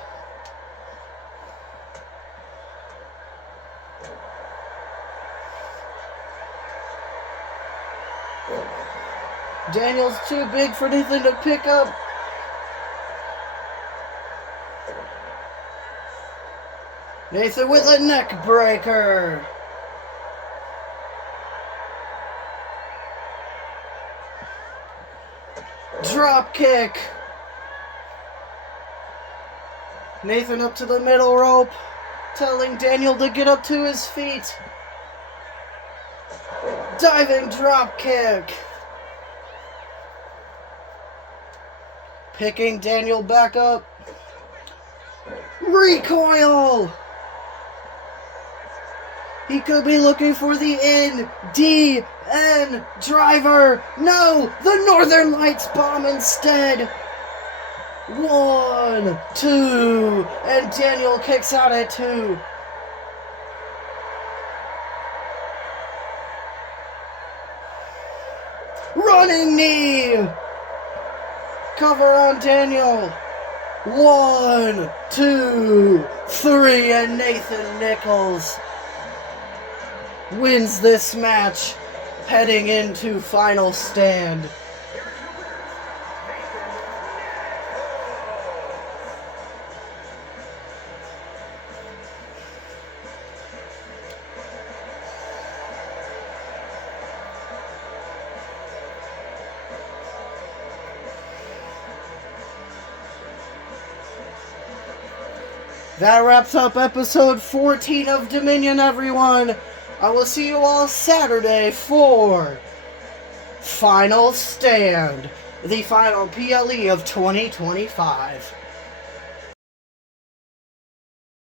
Daniel's too big for Nathan to pick up. Nathan with a neck breaker. Drop kick. Nathan up to the middle rope, telling Daniel to get up to his feet. Diving drop kick. Picking Daniel back up. Recoil. He could be looking for the NDN driver. No, the Northern Lights bomb instead. 1, 2, and Daniel kicks out at 2. Running knee. Cover on Daniel. 1, 2, 3, and Nathan Nichols wins this match, heading into Final Stand. That wraps up episode 14 of Dominion, everyone. I will see you all Saturday for Final Stand, the final PLE of 2025.